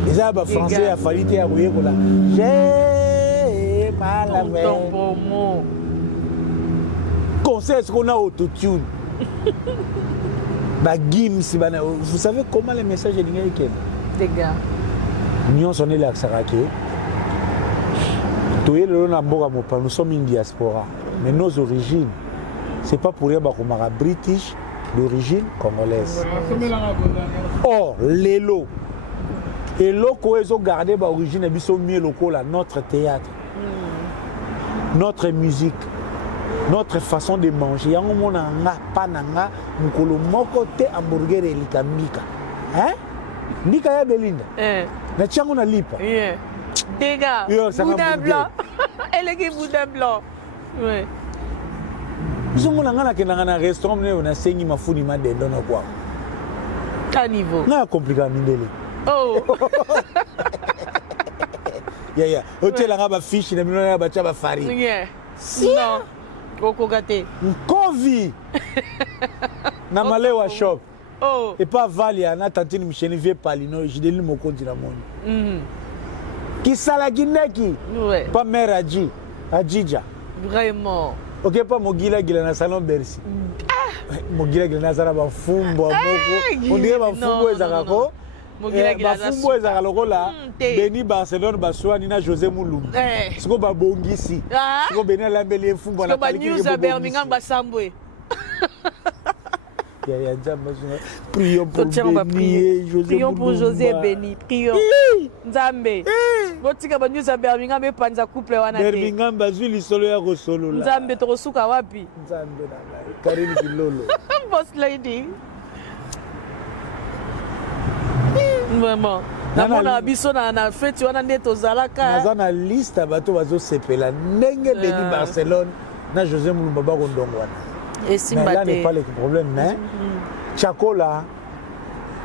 Les Arabes français, à Falité, à Bouyekola. J'ai mal à faire. Concert, ce qu'on a autotune. Vous savez comment les messages sont les gars. Nous sommes les Saraki. Nous sommes une diaspora. Mais nos origines, ce n'est pas pour rien que nous british d'origine congolaise. Or, les lots. Et l'eau qu'ils ont gardé l'origine, ils sont mis notre théâtre, notre musique. Notre façon de manger, il y a un monde pas nanga, mukolo moko te hamburger elika mika. Hein? Mika ya Belinda. Na chango na lipa. Des gars, boudin blanc. Elle est boudin blanc. Ouais. Ils ont un restaurant, on a saigné ma founi ma de donner quoi. À niveau. Na compliqué mindele. Oh. Ya. Hôtel la ba fish, na milona ba chaba farine. Yeah. Non. Coco gâté. Covid. Na malewa shop. Oh. Et pas Valia, na tantine Michel vie palino, je délie mon compte na moni. Qui sala gineki? Ouais. Pas mère Adjija. Vraiment. OK, pas Mogila na salon Bercy. Mogila na zara ba fumbo moko. On dirait ba fumbo ezakako. bafumbu ezaka lokola Beni Barcelone baswani na José Moulumbu siko babongisi siko Beni alambeli efumbu na news à Birmingham basambwe. Prions pour Beni, prions pour José Beni, prions. Nzambe. Botika ba news à Birmingham e panza couple wana te. Birmingham bazwi lisolo ya kosolo la. Nzambe to kosuka wapi? Nzambe na ngai. Karine Kilolo. Boss lady. Vraiment. Namona biso na fête wana nde tozalaka. Naza na liste bato bazo sepela ndenge Beni Barcelone na José Moulumbu bakondongwana. Et mais là n'est pas le problème, mais Chakola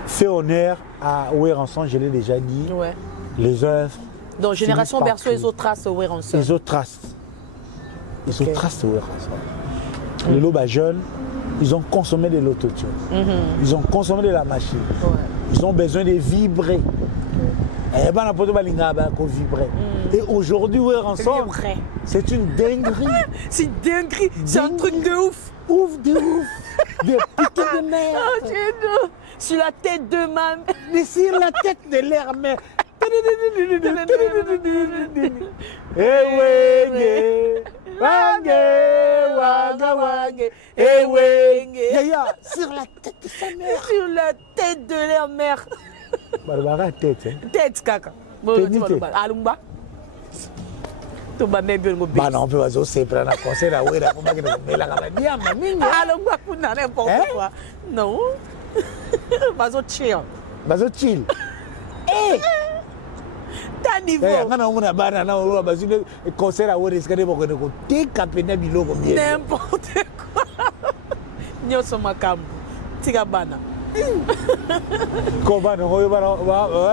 fait honneur à Ouéranson, je l'ai déjà dit. Ouais. Les œuvres. Donc, Génération Berceau, ils ont tracé Ouéranson. Ils ont tracé. Ils ont tracé Ouéranson. Les lobes jeunes, ils ont consommé de l'autotune. Ils ont consommé de la machine. Ils ont besoin de vibrer. Et aujourd'hui, Ouéranson, c'est une dinguerie. C'est une dinguerie. C'est un truc de ouf. Ouf de ouf. Des putains de merde. Oh Dieu, sur la tête de ma mère. Mais sur la tête de leur mère. Sur la tête de sa mère. Sur la tête de leur mère. Barbara tête. Tête kaka. Alumba. Bah non, on peut pas se prendre un concert à Ouéra. Comment que nous la gagne? Alumba pour n'importe quoi. Non. Bazo chill. Bazo chill. Eh. Ta niveau. Ngana umuna bana na uwa bazine concert à Ouéra skade boko ko te kapena biloko bien. N'importe quoi. Nyoso makambu. Tika bana. Comment on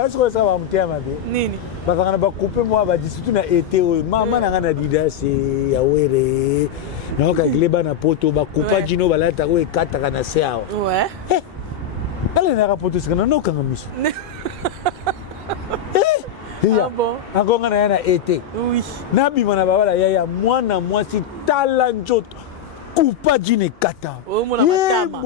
est-ce que ça va me tirer ma vie? Nini. Parce qu'on a pas coupé moi, bah surtout na été maman na ngana dida c'est ya Ouéré. Na ka gleba na poto ba coupa dino ba la ta ko ekata kana se awo. Ouais. Eh. Allez na rapoto c'est kana no kanga miso. Ah bon. Encore ngana na été. Oui. Na bi mana baba la ya mwana mwasi talanjoto. Coupa dine kata. Oh mon amatama.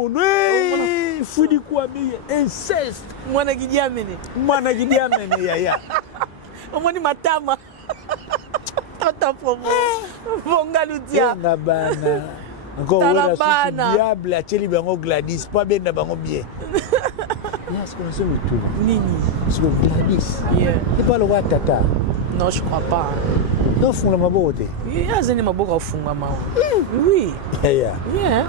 Fudi kwa mie inceste. Mwana gidiamene. Mwana gidiamene ya. Omoni matama. Tata promo. Vonga ludia. Nga bana. Encore ouais la diable a teli bango Gladys pas bien na bango bien. Est-ce qu'on se met tout? Nini. Est-ce que Gladys? Yeah. C'est pas le roi tata. Non, je crois pas. Non, funga mabote. Yeah, zeni maboka funga mao. Oui. Yeah. Yeah.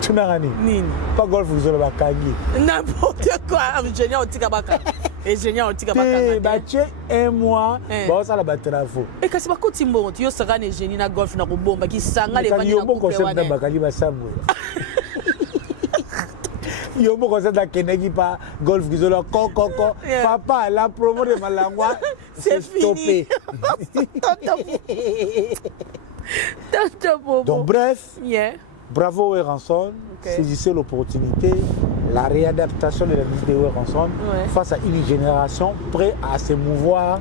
Tunarani. Nini. Pas golf vous allez bakangi. N'importe quoi. Ingénieur otika baka. Ingénieur otika baka. Eh, bache un mois. Ba ça la batrafo. Et kasi ba kotimbo yo saka ne génie na golf na kobomba ki sanga le vandi na coupe wana. Yo bakali ba sabwe. Yo mo konse da kenegi pa golf gizolo koko papa la promo de Malangwa c'est stoppé. Donc bref. Yeah. Bravo Ouéranson, saisissez l'opportunité, la réadaptation de la musique de Ouéranson face à une génération prête à se mouvoir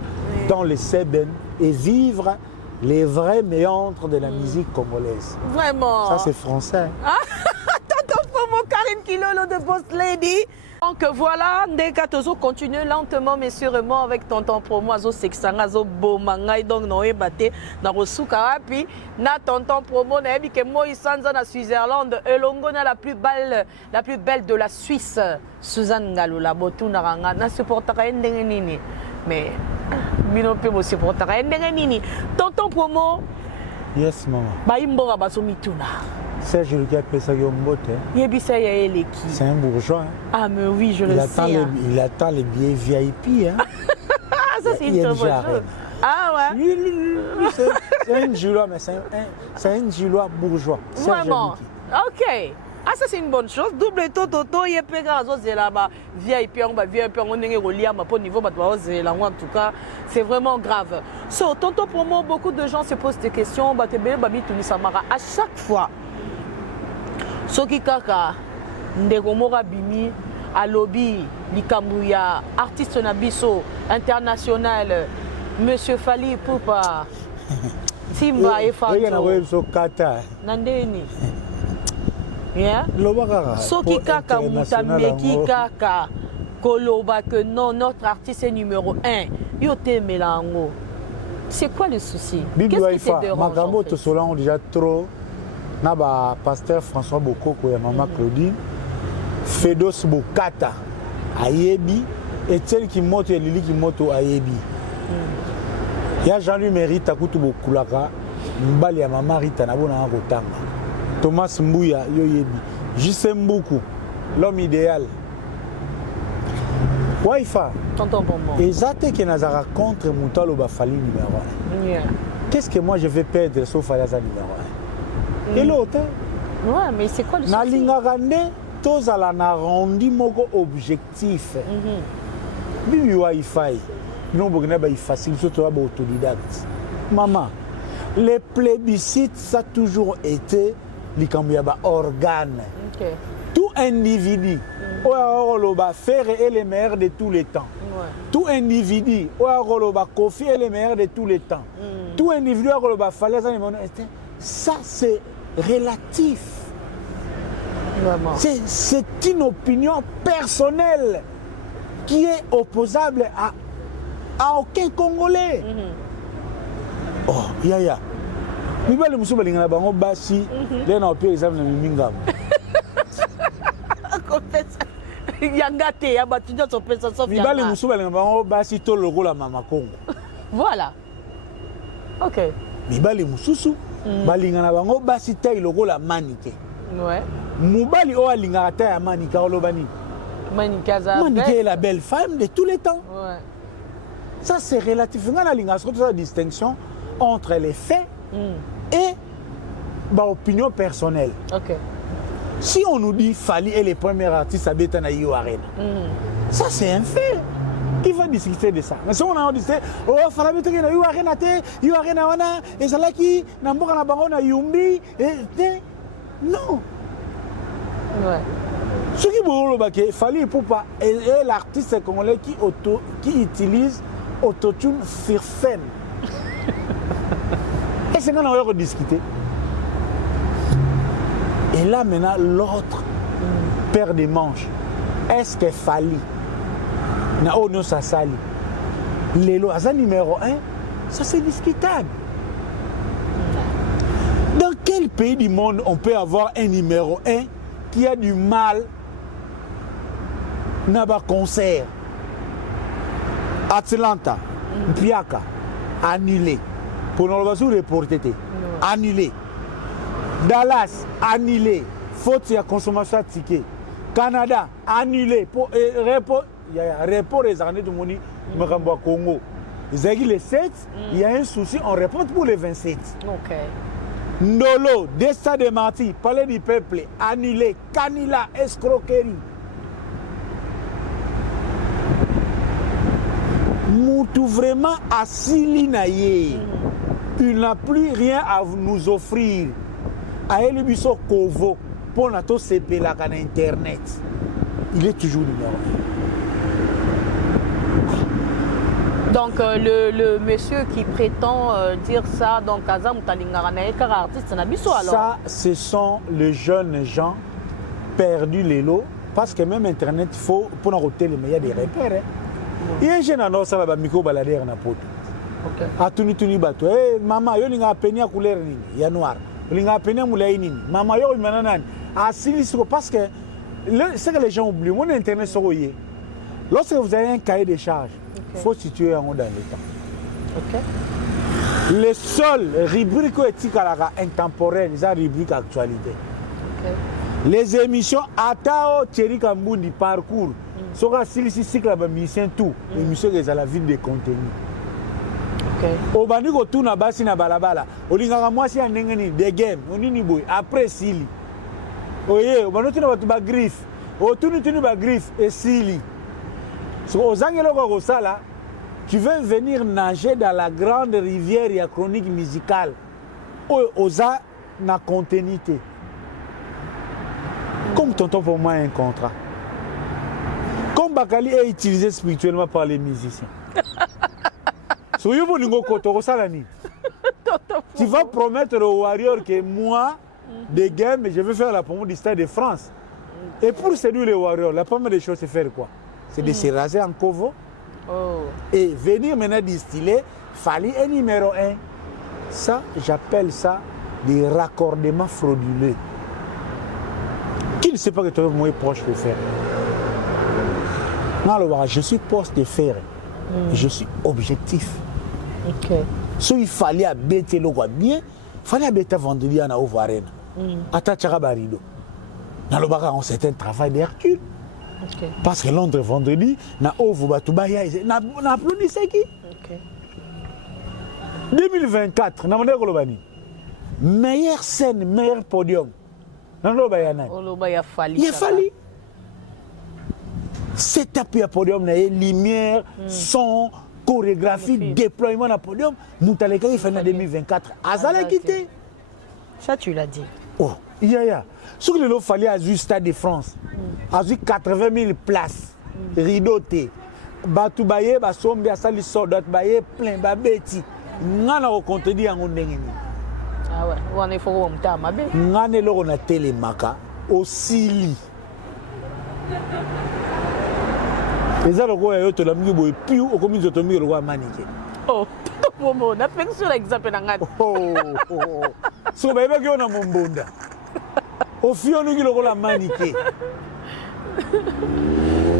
dans les seben et vivre les vrais méandres de la musique congolaise. Vraiment. Ça c'est français. Tonton Promo, Karine Kilolo de Boss Lady. Donc voilà, Ndeka Tozo continue lentement mais sûrement avec Tonton Promo, Azo Sexanga, Azo Bomangai, donc Noé Baté, Narosuka, puis na Tonton Promo, Naebi que Moïse Sanza na Switzerland, Elongo na la plus belle de la Suisse, Suzanne Ngalo, la Botou Naranga, na supportera Ndengenini. Mais, Bino Pemo supportera Ndengenini. Tonton Promo, yes, maman. Baimbo Abaso Mituna. Serge Lucas Pessa Yombote. C'est un bourgeois. Hein. Ah, mais oui, je le sais. Il attend les billets VIP. Hein. Ça, c'est une très bonne chose. Ah ouais? Oui, c'est un Gillois, mais c'est un Gillois bourgeois. Vraiment? Ok. Ah, ça, c'est une bonne chose. Double toto, il y a plus de là-bas. VIP, on va VIP, on est relié à mon niveau, en tout cas, c'est vraiment grave. So, tonton Promo, beaucoup de gens se posent des questions. À chaque fois, soki kaka ndeko moko bimi alobi likambu ya artiste na biso international Monsieur Fally Ipupa Timba Efato nandeni yeah soki kaka mutameki kaka Koloba que non, notre artiste est numéro 1. Yote Melango. C'est quoi le souci? Qu'est-ce qui te dérange? Makambo to solan déjà trop. Naba pasteur François Bokoko et maman Claudine. Fedos Bokata Ayebi et celle qui monte et Lili qui monte Ayebi. Il y a Jean-Louis Mérite à Koutou Bokulaka. Mbali ya maman Rita na bona kotanga. Thomas Mbouya Yoyebi. Justin Mboukou, l'homme idéal. Waifa. Tonton Bonbon. Et Zate qui nazara contre Moutalo Bafali numéro 1. Yeah. Qu'est-ce que moi je vais perdre sauf Ayaza numéro 1? Et l'autre? Ouais, mais c'est quoi le souci? Nalingagande, tozala na rendi moko objectif. Bibi Wi-Fi. Non, bogna ba facile surtout ba autodidacte. Maman, les plébiscites ça a toujours été l'ikambia organe. Okay. Tout individu, faire est le meilleur de tous les temps. Ouais. Tout individu, Kofi est le meilleur de tous les temps. Tout individu, ça c'est relatif. C'est une opinion personnelle qui est opposable à aucun Congolais. Oh, yaya. Mibali musu balingana bango basi, le na opio exam na mimingam. Yangate ya batunya so pesa so fianga. Mibali musu balingana bango basi to logo la mama Congo. Voilà. OK. Mibali mususu balingana bango basi taille logo la manike. Ouais. Mubali o alingaka ta ya manika olobani. Manika za. Manika est la belle femme de tous les temps. Ouais. Ça c'est relatif. Ngana linga surtout la distinction entre les faits et l'opinion personnelle. OK. Si on nous dit Fali est le premier artiste à Betana Yo Arena, ça c'est un fait. Qui va discuter de ça? Mais si on a dit, oh, Fali Betana Yo Arena, Yo Arena wana, et Zalaki, Namboka na Bango na Yumbi, non. Ouais. Ce qui veut dire Fali Poupa est l'artiste congolais qui utilise autotune firfen. Et c'est qu'on a rediscuté. Et là maintenant l'autre paire des manches. Est-ce que Fali na ono sasali lelo aza numéro 1? Ça c'est discutable. Dans quel pays du monde on peut avoir un numéro 1 qui a du mal na ba concert? Atlanta, Piaka, annulé. Pour nous le reporter, annulé. Dallas, annulé. Faute de consommation de tickets. Canada, annulé. Pour report des années de Moni, Makambo Congo. Les 7, il y a un souci, on reporte pour les 27. OK. Ndolo, Desta de Marti, Palais du Peuple, annulé. Canila, escroquerie. Moutou vraiment assis naye. Il n'a plus rien à nous offrir. A Elibiso Kovo, pour notre CP là sur Internet. Il est toujours numéro 1. Donc le monsieur qui prétend dire ça, donc Azam artiste, alors. Ça, ce sont les jeunes gens perdus les lots, parce que même Internet, il faut pour nous retenir les meilleurs des repères. Il y a un jeune annonce ça va micro balader na poto. OK. A tuni bato. Eh maman yo linga penia couleur nini? Ya noir. Linga penia moulay nini? Maman yo manana. A silisco parce que c'est que les gens oublient. Mon internet soroyé. Lorsque vous avez un cahier de charges, il faut situer en haut dans le temps. OK. Les seules rubriques éthiques intemporelles, c'est la rubrique actualité. OK. Les émissions Atao Thierry Kambundi parcours. Soka silisi cycle la mission tout, l'émission est à la ville de contenu. OK. Au bandi ko tout na basi na balabala. Olingaka mwasi ya ndengeni de game, onini boy après sili. Oye, bano tuna batu ba griffe. O tuni ba griffe et sili. So ozangelo ko sala, tu veux venir nager dans la grande rivière ya chronique musicale. Oza na continuité. Comme tonton pour moi un contrat. Comme Bakali est utilisé spirituellement par les musiciens. Tu vas promettre aux Warriors que moi, des games, je vais faire la promo du Stade de France. Et pour séduire les Warriors, la première des choses, c'est faire quoi? c'est de se raser en covo. Oh. Et venir maintenant distiller, fallait un numéro 1. Ça, j'appelle ça des raccordements frauduleux. Qui ne sait pas que tu es moins proche de faire? Non, alors, je suis proche de faire. Je suis objectif. Ok. So il fallait habiter le roi bien, il fallait habiter vendredi à Ovarena. Attends, Tcharabarido. Dans le bar, c'est un travail d'Hercule. Ok. Parce que Londres vendredi, na Ovo Batubaya, na applaudi c'est qui? Ok. 2024, na Mondé Golobani. Meilleure scène, meilleur podium. Dans le Bayana. Oloba ya fali. Il a fallu. C'est tapé à podium, na lumière, son, chorégraphie, déploiement à podium. Moutaleka il fait en 2024. Azala quitté. Ça tu l'as dit. Oh, ya. Ce que il fallait à du Stade de France. À du 80 000 places. Rideauté. Batoubaye, Basombi, Asali Sodat, Baye, plein, Babeti. Ngana au contenu en ondengeni. Ah ouais, on est fort on t'a mabé. Ngane lo on a télémaka au Sili. Les gens qui ont été là, ils ont été au commun de Tomi, le roi Maniké. Oh, Momo, n'a fait que sur l'exemple d'Angat. Oh. So, bah, il y a un Mombonda. Au fil de l'eau, la Maniké.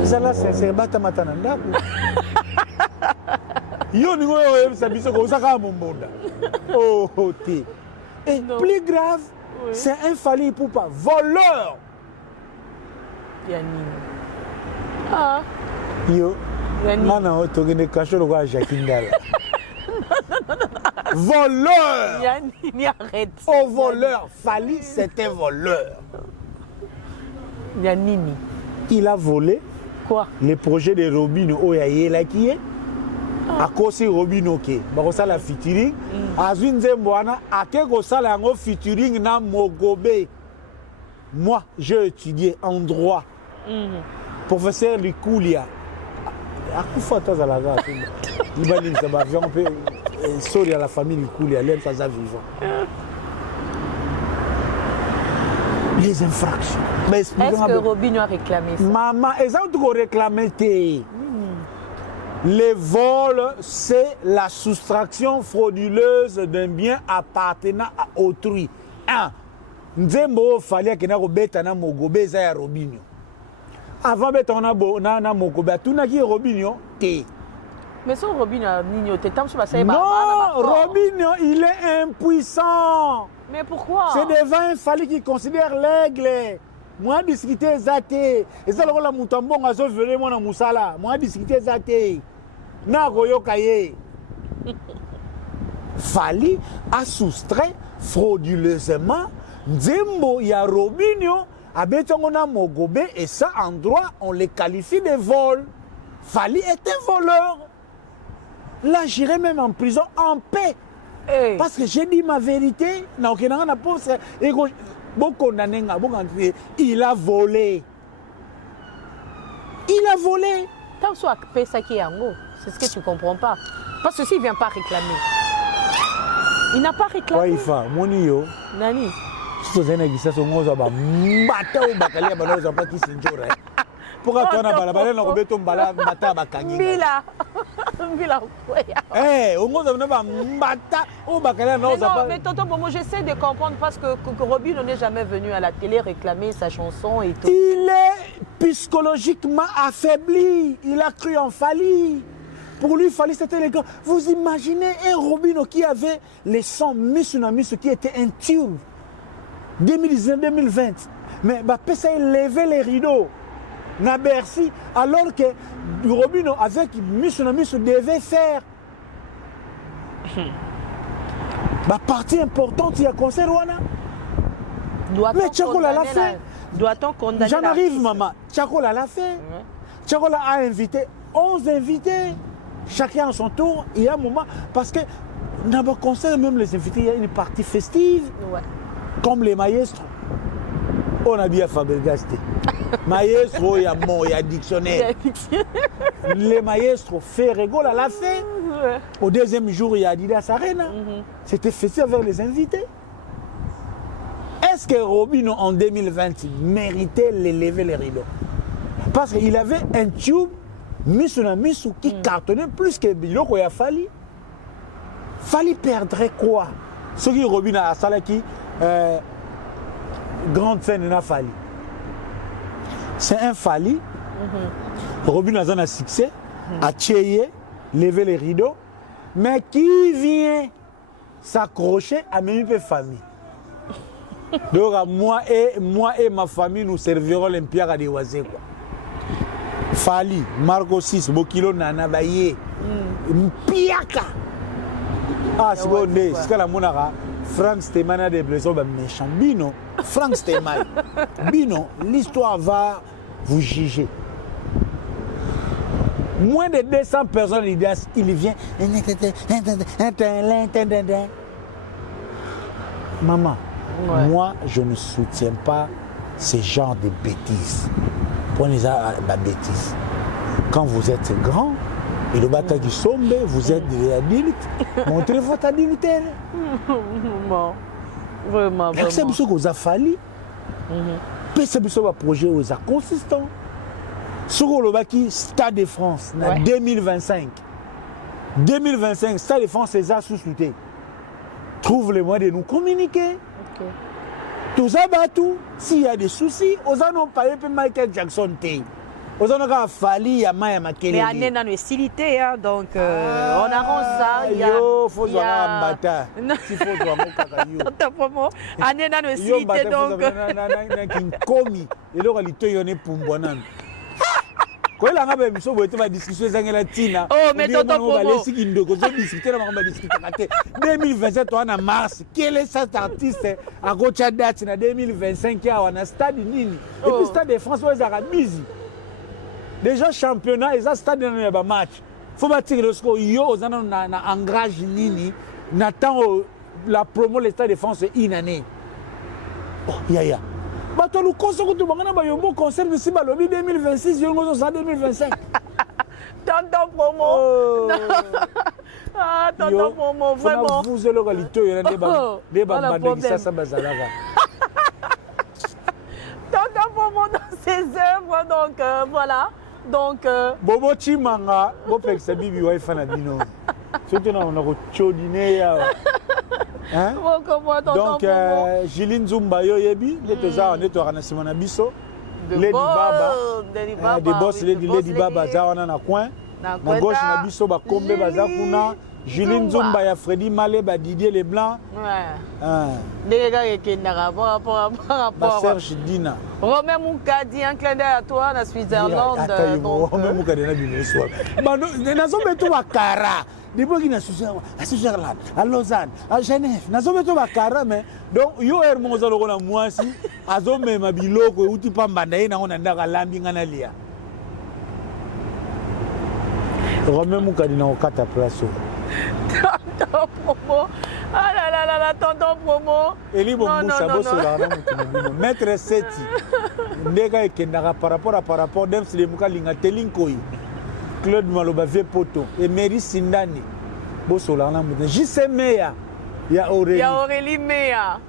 Ça là, c'est Batamatana. Yo, nous avons sabi ce qu'on s'appelle Mombonda. Oh, t'es. Et plus grave, c'est infaillible pour pas. Voleur. Yanni. Ah. Yo, maintenant, tu as caché le roi Jacques Ndala. Voleur! Yanni, arrête. Oh, voleur! Fali, c'était voleur. Yanni. Il a volé Quoi? les projets de Robino Oyaye là qui est. À cause de Robino qui est. La featuring. Azwin Zembouana, à quel la featuring na Mogobe. Moi, j'ai étudié en droit. Professeur Likoulia. À coup de temps à la gare. Il va dire que ça va un peu. Sorry à la famille Likoulia, l'aime pas à vivant. Les infractions. Est-ce que Robinho a réclamé ça? Maman, ils ont réclamé. Les vols, c'est la soustraction frauduleuse d'un bien appartenant à autrui. Nzembo fallait que nous bêtons Mogobe za Robinho. Avant bêtons na Mogobe, tout n'a qui Robinho té. Mais son Robinho a Nino, t'es tant sur la Non, Robinho, il est impuissant. Mais pourquoi? C'est devant un fallait qu'il considère l'aigle. Moi discuter zaté. Et ça le la mutambo ngazo velé moi na musala. Moi discuter zaté. Na koyokaye. Fali a soustrait frauduleusement Nzembo ya Robinho a bétonona Mogobe et ça en droit on les qualifie de vol. Fali est un voleur. Là j'irai même en prison en paix. Hey. Parce que j'ai dit ma vérité. Il a volé. Il a volé. Tant soit ça qui est en haut, c'est ce que tu ne comprends pas. Parce que s'il ne vient pas réclamer, il n'a pas réclamé. Ouais, il fait. Mon yo. Nani. Si tu as une guissage, on va mbata ou bakalia, on va pas qui s'enjure. Pourquoi tu as un balabala, on va tomber là, mbata bakangi. Bila. Bila. Eh, on va mbata ou bakalia, on va pas. Mais tonton Momo, j'essaie de comprendre parce que Robinho n'est jamais venu à la télé réclamer sa chanson et tout. Il est psychologiquement affaibli. Il a cru en Fali. Pour lui, Fali, c'était les gars. Vous imaginez un Robinho qui avait les sons Missunamisu qui était un tube. 2019-2020. Mais Pessa a levé les rideaux. Na Bercy, alors que Robinho avec Missunamisu devait faire. Partie importante, il y a concert Wana. Mais Tchakola l'a fait. Doit-on condamner? J'en arrive, maman. Tchakola l'a fait. Tchakola a invité 11 invités. Chacun à son tour. Il y a un moment. Parce que dans le concert, même les invités, il y a une partie festive. Ouais. Comme les maestros. On a bien Fabregas. Maestro, il y a mot, il y a dictionnaire. Les maestros, Ferrego l'a fait. Au deuxième jour, il y a Adidas Arena. C'était festif avec les invités. Est-ce que Robinho en 2020 méritait de lever les rideaux? Parce qu'il avait un tube misu na misu qui cartonnait plus que biloko ya Fally. Fally perdrait quoi? Ce qui Robin a salaki grande scène na Fally. C'est un Fally. Robin a un succès, a tué, lever les rideaux, mais qui vient s'accrocher à même peu famille. Donc moi et ma famille nous servirons l'Olympia à des oiseaux. Fally, Marco 6, Bokilo Nana Baye, Mpiaka. Ah, c'est bon, c'est que la monara, Frank Stéman a des blessures méchants. Bino, Frank Stéman, Bino, l'histoire va vous juger. Moins de 200 personnes, il vient. Maman, moi, je ne soutiens pas ce genre de bêtises. Prenez ça la bêtise. Quand vous êtes grand, et le bataille du sombre, vous êtes des adultes, montrez votre adultère. Vraiment. C'est ce que vous avez fallu. C'est ce que vous avez projet aux consistant. Sur le baki Stade de France, en 2025. 2025, Stade de France, c'est ça sous-souté. Trouve les moyens de nous communiquer. Tout ça, tout. S'il y a des soucis, aux gens n'ont pas eu Michael Jackson. Aux gens n'ont fallu, il y a Makele. Mais on est dans le silité, donc on arrange ça. Il faut jouer un bâtard. Il faut jouer un bâtard. On est dans le silité, donc. Et là, il y a Pumbonan. Quand il y a une discussion, il y a Tina. Oh, mais tonton Promo. 2027, on a mars. Quel est cet artiste à Gocha date en 2025 qui a un stade Nini? Et puis, Stade de France, ils sont busy. Déjà, championnat, ils ont stade dans un match. Il faut bâtir le score. Ils ont un engrais Nini. N'attend la promo, le Stade de France, une année. Oh, ya. Bato nous conseillons tout le monde a un bon concert ici dans le 2026 et 2025. Tonton Promo. Ah, tonton Promo, vraiment. Vous avez l'égalité, il y a des bandes qui ça bazalaga. Tonton Promo dans ses œuvres, donc voilà. Donc Bobo Chimanga, Bobo Sabibi Wife Nabino. Surtout on a chodine ya. Hein? Donc Jiline Zumba yo yebi, les teza on est au Ranasima na biso. Lady Baba. Des boss Lady Baba za on na coin. Na gauche na biso ba kombe baza kuna. Jiline Zumba ya Freddy Malé ba Didier Leblanc. Ouais. Les gars qui n'ont rapport. Serge Dina. Romain Moukadi, un clin d'œil à toi en Switzerland. Romain Moukadi na bino soir. Bano nazo beto wakara. Depuis qu'il a à Switzerland, à Lausanne, à Genève, nazo beto wakara mais donc yo hermosa loko na mwasi azo mema biloko uti pambanda ina ona ndaka lambi ngana lia. Romain Moukadi na okata place. Tonton Promo. Ah là, tonton Promo. Eli Bomoussa Bossola Maître Seti. Ndega ekendaka par rapport dem si lemuka linga telinkoi. Claude Maloba vie poto et Mary Sindani. Bossola na mutu. JC Meya. Ya Aurélie Meya.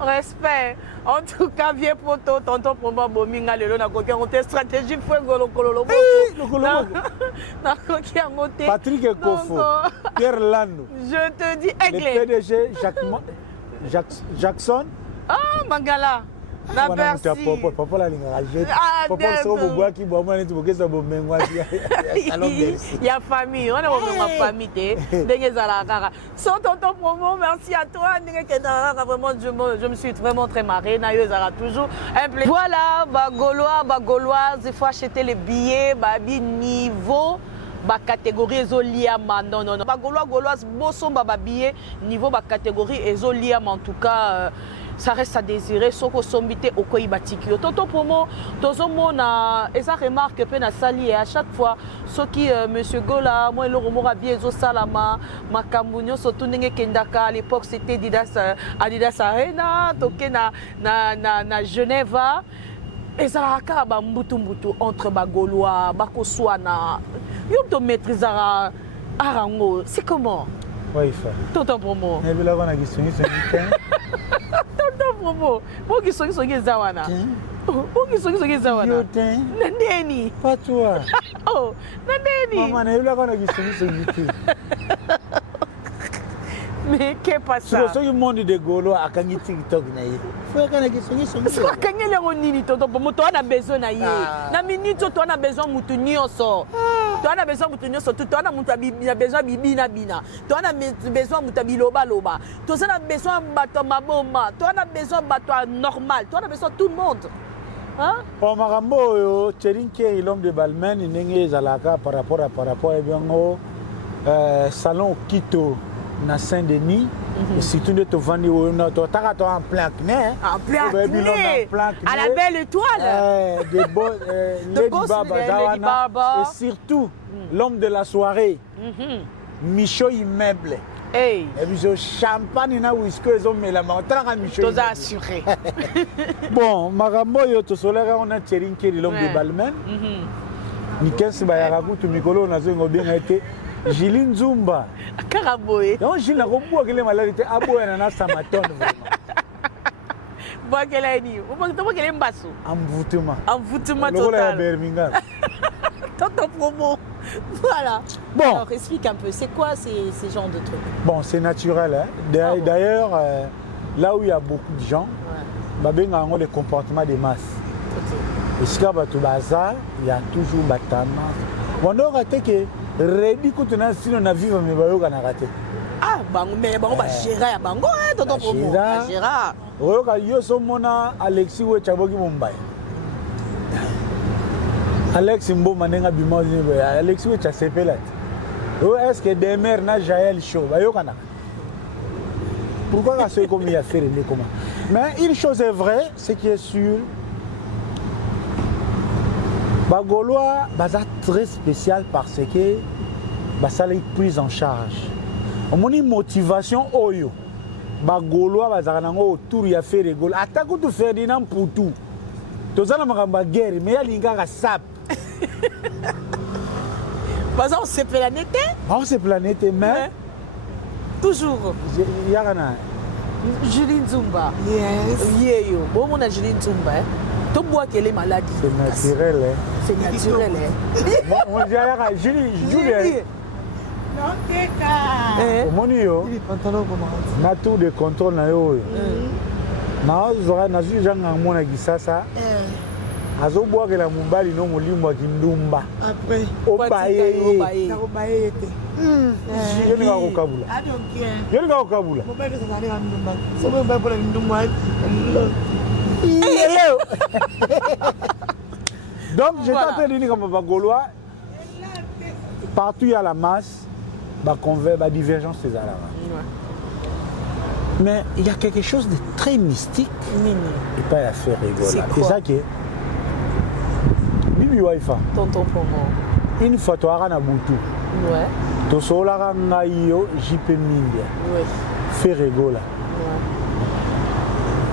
Respect. En tout cas, vieux poto, tonton Promo Bominga lelo na koki ngote stratégie fwengo lokolo. Na koki ngote. Patrick Ekofo. Pierre Lando. Je te dis Aiglé. Le PDG Jackson. Ah, Mangala. La Bercy. Papa la linga rajette. Papa so boboa ki boa mwana tiboke sa bomengwa. Il y a famille, on a ma famille de Zalakara. Sans tonton Promo, merci à toi. Vraiment, je me suis vraiment très marrée. Nayo Zara toujours un plaisir. Voilà, Gauloise, il faut acheter les billets, niveau. Catégorie ezoliama non Gauloise bosso billet niveau catégorie ezoliama en tout cas ça reste à désirer soko sombité au koibatiki tonton Promo tozomona esa remarque pe na sali et à chaque fois ce qui monsieur Gola moi le romora bien ezo salama makambu nyonso tunenge kendaka à l'époque c'était Adidas Arena toke na Genève. Et ça a un mbutu entre Gaulois, Bakoswana. Yo to maîtrise Arango. C'est comment? Oui, il fait. Tonton Promo. Tonton Promo. Moi qui suis Zawana. Moi qui suis Zawana. Nendeni. Pas toi. Oh, Nadeni. Maman, elle a dit Mais qu'est pas ça? C'est le monde de Golo à Kangi TikTok. Faut qu'on ait c'est pas quand il est en nini toto pour toi on a besoin na yé na minute toi on a besoin mutu nyonso toi on a besoin mutu nyonso toi on a mutu besoin bibi na bina toi on a besoin mutu biloba loba toi on a besoin bato maboma toi on a besoin bato normal toi on a besoin tout le monde hein oh marambo yo Tcherinke l'homme de Balmain ndenge zalaka par rapport à bien salon Quito na Saint-Denis et surtout de te vendre en plein acné à la belle étoile Lady Baba et surtout l'homme de la soirée Michaud Immeuble et puis champagne na whisky ils ont mis la main Michaud tous assuré bon marambo yo to solera on a Tcherinke l'homme de Balmain ni kensi bayaraku tu mikolo na zo ngobien été Jiline Zumba. Karaboé. Non, Jiline a beaucoup de maladies. Abo est un samaton. Bon, quelle est dit? Vous pensez que quel est mbasso? Envoûtement. Envoûtement total. Birmingham. Tonton promo. Voilà. Bon. Alors, explique un peu. C'est quoi ces genres de trucs? Bon, c'est naturel. Hein? D'ailleurs, là où il y a beaucoup de gens, on a le comportement des masses. Et si il y a toujours Batama. On a raté que Ready quand on a si on a vu mais on a raté. Ah bango mais bango ba gérer bango hein tonton promo. Gérer. Oyoka yo so mona Alexis we chaboki Mumbai. Alex Mboma nenga bima Alexis we chasepela. Est-ce que Demer na Jaël show bayoka na. Pourquoi ça se comme il a fait les comment. Mais une chose est vraie, c'est qui est sûr. Bagolois baza très spécial parce que ça est prise en charge. On a une motivation oyo. Bagolois baza nango autour ya faire rigolo. Atako tu Ferdinand Poutou. Tozana makamba guerre mais ya lingaka sap. Baza on se planète. On se planète mais toujours. Yakana. Jiline Zumba. Yes. Yeyo. Bon on a Jiline Zumba. Tu bois qu'elle est malade. C'est naturel. C'est naturel. On dirait Julie. Non, Keka. Monio. Il est pantalon comment? Na tour de contrôle na yo. Na zora na janga mona gisasa. Azo bois que la mumbali no molimo kindumba. Après. Obaye. Na obaye ete. Yoni ga kokabula. I don't care. Yoni ga kokabula. Mobile is na ndumba. So mo ba pour ndumba. Donc, je t'entends dire comme Bagolois, partout il y a la masse, la divergence c'est là. Mais il y a quelque chose de très mystique et pas à faire rigoler. C'est ça qui est. Bibi Waifa. Tonton Promo. Une fois, tu as un boutou. Ouais. Tu as un yo JP Mindia. Ouais. Fait rigoler.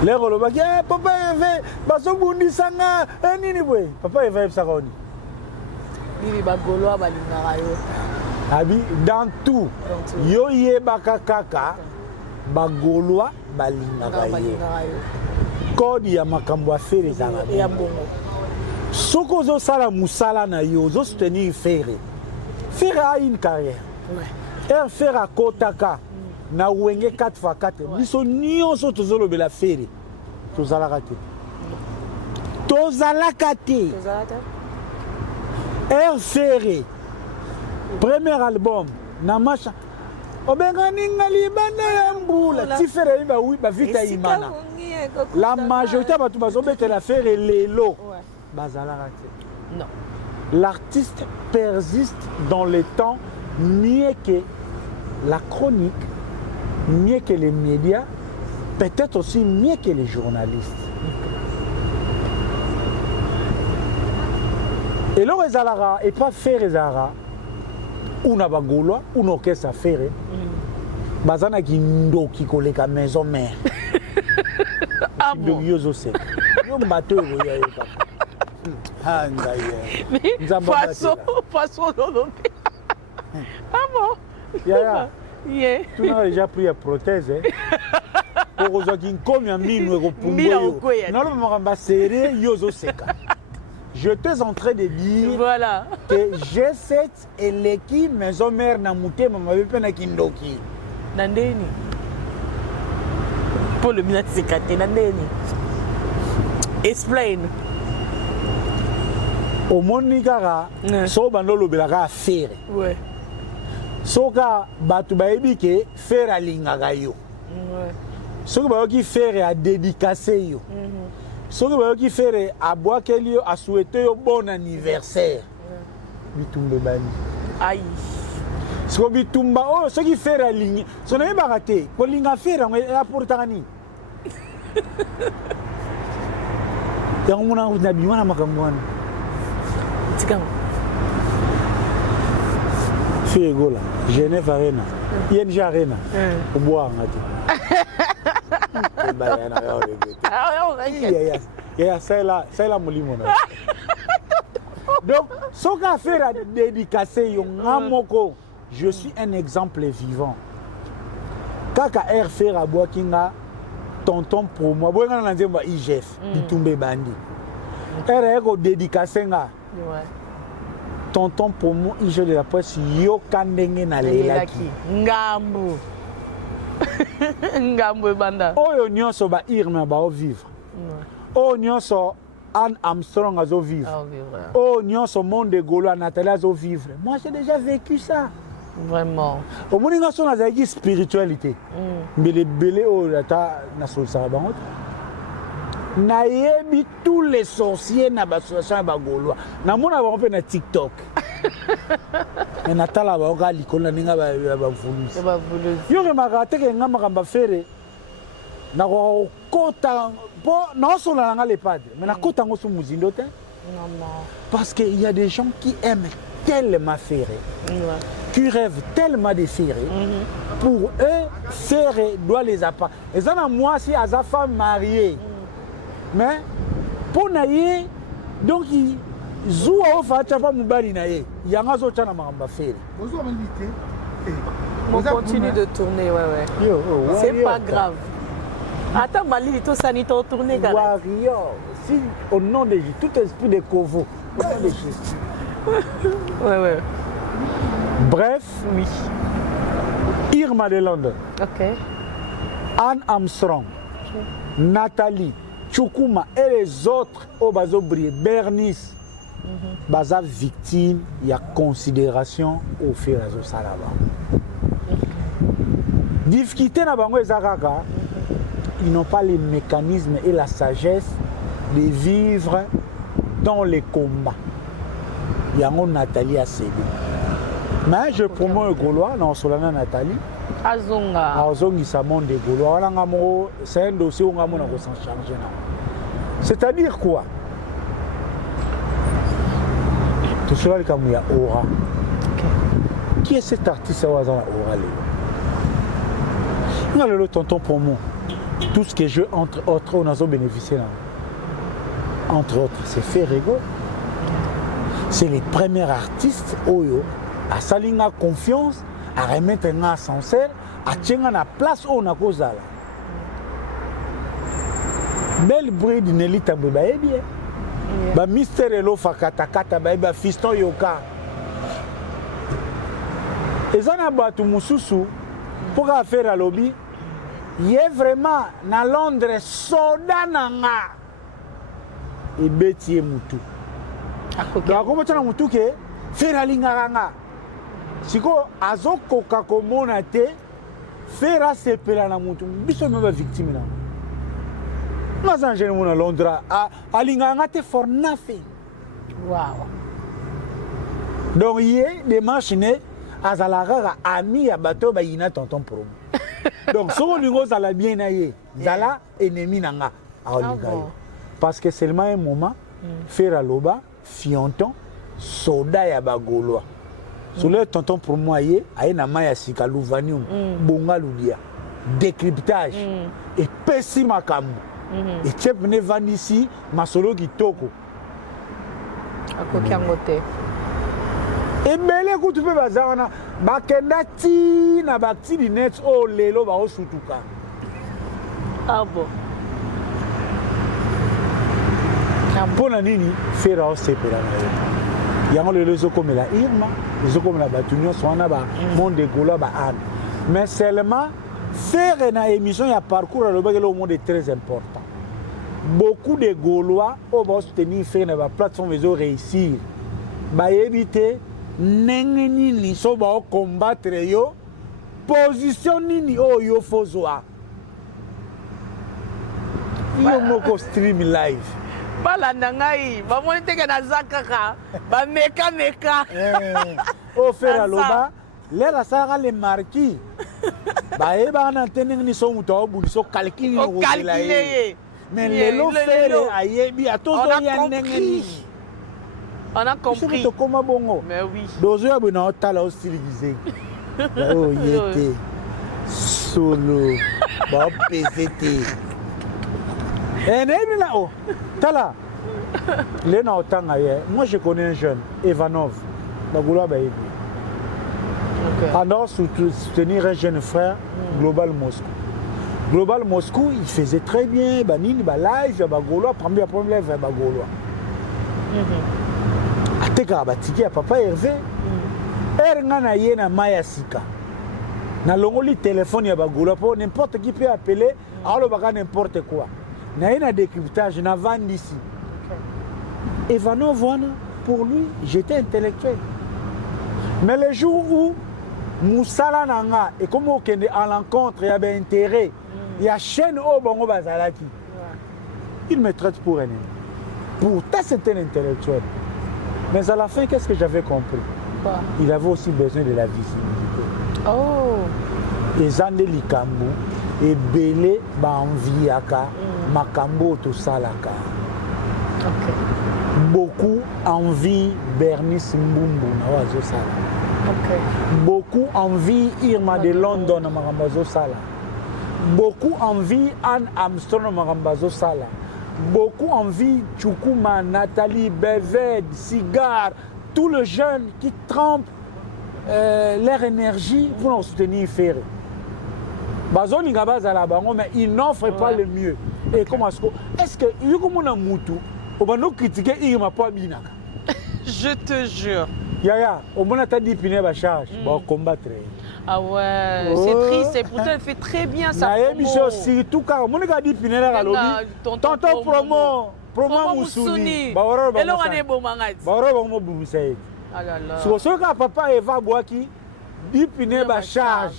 Les Rolobas, papa est fait, Basobundi Sanga, nini boy. Papa est fait ça. Bibi Bagolois balingara yo. Abi dans tout. Yo ye bakakaka Bagolois balingara yo. Kodi ya makambo affaire ezala. Ya bongo. Soko zo sala musala na yo, zo soutenir faire. Faire a une carrière. Ouais. Faire à Kotaka. Na wenge 4x4 biso nyonso tozolobela fere tozalaka te fere premier album na macha obengani ngali bana ya mbula ti fere ba oui ba vita imana la majorité batu bazobetela fere lelo bazalaka te. Non, l'artiste persiste dans le temps mieux que la chronique, mieux que les médias, peut-être aussi mieux que les journalistes. Et là, Ezalara, et pas faire Ezara, ou na bagolois, ou na orchestre faire, bazana ki ndo ki koleka maison mère. Ah bon? Yo se. Yo mbato yo ya yo papa. Ah ndaye. Façon non. Ah bon? Yeah. Yeah. Tu n'as déjà pris la prothèse. Pour aujourd'hui, comme il y a mis nous pour moi. Non, le moment serré, yozo seka. je t'ai en train de dire Voilà. que G7 et l'équipe maison mère na mutema mabepe na kindoki. Nandeni. Pour le minute c'est Nandeni. Explain. Omoni kaka so bando lobelaka affaire. Ouais. Soka batu bayebi ke faire alingaka yo. Ouais. Soki bayoki faire a dédicacer yo. Soki bayoki faire a boakeli yo a souhaiter yo bon anniversaire. Bitumbe bani. Aïe. Siko bitumba oh soki faire alingi. So na yebaka te ko linga faire ngo apportaka ni. Yango mona na bimana makambo wana. Tikang. Fille Gola, Genève Arena, ING Arena, au bois en c'est là mon limon. Donc, ce qu'a fait la dédicacer, je suis un exemple vivant. Kaka air faire à bois kinga tonton pour moi, bois ngana nzemba IGF, bitumbe bandi. Air eko dédicacer nga. Ouais. Tonton pour moi, il joue de la presse, yo kandenge na lelaki. Ngambu. Ngambu banda. Oyo nyonso ba irme ba o vivre. Oyo nyonso Anne Armstrong azo vivre. Oyo nyonso monde Gaulois Nathalie azo vivre. Moi j'ai déjà vécu ça. Vraiment. Au monde nga son azaki spiritualité. Mbele belé o ta na so sarabango. Nayebi tous les sorciers na l'association ba Gaulois. Na mona ba pe na TikTok. Mais natala ba oka likona ninga ba vulusi. Ba vulusi. Yo remaka te ke ngamba kamba fere. Na ko kota po na so na nga les padres. Mais na kota ngo su muzindo te. Non. Parce qu'il y a des gens qui aiment tellement Ferré, qui rêvent tellement de Ferré. Pour eux, Ferré doit les apprendre. Et ça, moi, si à sa femme mariée, mais pour naïe, donc il joue au fait pas moubali naïe. Il y a un autre qui Ferré. On continue de tourner, ouais. C'est pas grave. Attends, Mali, tout ça, il tourné. Warrior, si au nom de Jésus, tout esprit de Kovo, au nom de Jésus. Ouais. Bref, oui. Irma de Londres. Ok. Anne Armstrong, Nathalie, Chukuma et les autres au bazo briller, Bernice, baza victime, il y a considération au fur et à mesure salaba. Difficulté na bango ezakaka, ils n'ont pas les mécanismes et la sagesse de vivre dans les combats. Il y a un Nathalie à céder. Mais je promets le Gaulois, non, Solana Nathalie. Azonga. Azongi sa monde des Gaulois. C'est un dossier où on va s'en charger. C'est-à-dire quoi? Tout cela, il y a Aura. Qui est cet artiste à Aura? Il y a le tonton pour moi. Tout ce que je, entre autres, on a bénéficié. Entre autres, c'est Ferrego. C'est les premiers artistes Oyo à salinga confiance, à remettre un ascenseur, à tenir la place où on a causé. Belle bruit d'une élite à Boubaye bien. Ba Mister Elo Fakatakata ba fiston yoka. Et ça n'a pas tout mususu pour faire à lobby. Il est vraiment na Londres soda nanga. Et Betty Moutou. Donc, comment tu as Moutou que faire la ligne à si ko azoko kakomona te faire se pela na Moutou. Biso même victime là. Mas angel mona Londres a linganga te for nothing. Wow. Donc il y a des machines azalaga ami à bateau ba yina tonton pro. Donc si on lingo zala bien naie, zala ennemi nanga a linga. Parce que seulement un moment faire loba fionton soda ya bagoloa. Sur le tonton pour moi yé a na maya sikalu vanium bonga ludia décryptage et pessima kambo. Et tu venez vendre ici masolo kitoko. Akokiangote. Et belé ku tu peux bazana bakenda ti na bakti di net o lelo ba o sutuka. Ah bon. mpona nini fere aosepela na ye yango lelo ezokomela irma ezokomela bato nyonso wana bamonde egolo baane mais seulement faire na émission ya parcours alobaki le monde est très important beaucoup de Gaulois oyo baosoutenir faire na baplateforme ezoréussir bayebi te ndenge nini so baocombattre yo position nini oyo yo fozwa yo moko stream live balanda ngai bamoni teke naza kaka bameka oyo faire aloba lera asalaka le marquis bayebaka na te ndenge nini so moto aobundisa okalkile okosela ye mais lelo fere ayebi atozoya ndenge nini on a compris tokóma bongo mais oui dozoya boye na otala osilikizeki oye te solo baopese te nayebi na o tala le na otanga ye moi je connais un jeune Evanov bagoloa bayebi alors soutenir un jeune frère Global Moscou. Global Moscou, il faisait très bien, banini, live, bagolo, premier live, bagolo. Ateka batiki ya papa Hervé. Ernga na ye na maya sika. Na longoli téléphone ya bagolo pour n'importe qui peut appeler, alors baka n'importe quoi. Na ye na décryptage na vend ici. Evanov wana, pour lui, j'étais intellectuel. Mais le jour où Moussala Nanga et comme on est à l'encontre, il y a un intérêt, il y a chaîne au Bongo Bazalaki. Il me traite pour un homme. Pourtant, c'était un intellectuel. Mais à la fin, qu'est-ce que j'avais compris? Il avait aussi besoin de la visibilité. Oh! Et Zande Likambu, et Belé Banviaka, Makambo Tosalaka. Beaucoup envie Bernice Mbumbu, Nawazo Sala. Beaucoup envie Irma de London à Marambazo Sala. Beaucoup envie Anne Armstrong à Marambazo Sala. Beaucoup envie Chukuma, Nathalie, Beved, Cigar, tous les jeunes qui trempent leur énergie pour nous soutenir Ferré. Bazoni Gabaza la bango, mais ils n'offrent pas le mieux. Et comment est-ce que Yukumuna Moutou, on va nous critiquer Irma pas Binaka? Je te jure. Yaya, au moins t'as dit piner la charge, bon combattre. Ah ouais, c'est triste et pourtant elle fait très bien sa promo. Surtout car mon gars dit piner la lobby. Tonton promo Moussouni. Et là on est bon mangati. Baro bon boumsay. Ah là là. Sur ce cas papa Eva Boaki dit piner la charge.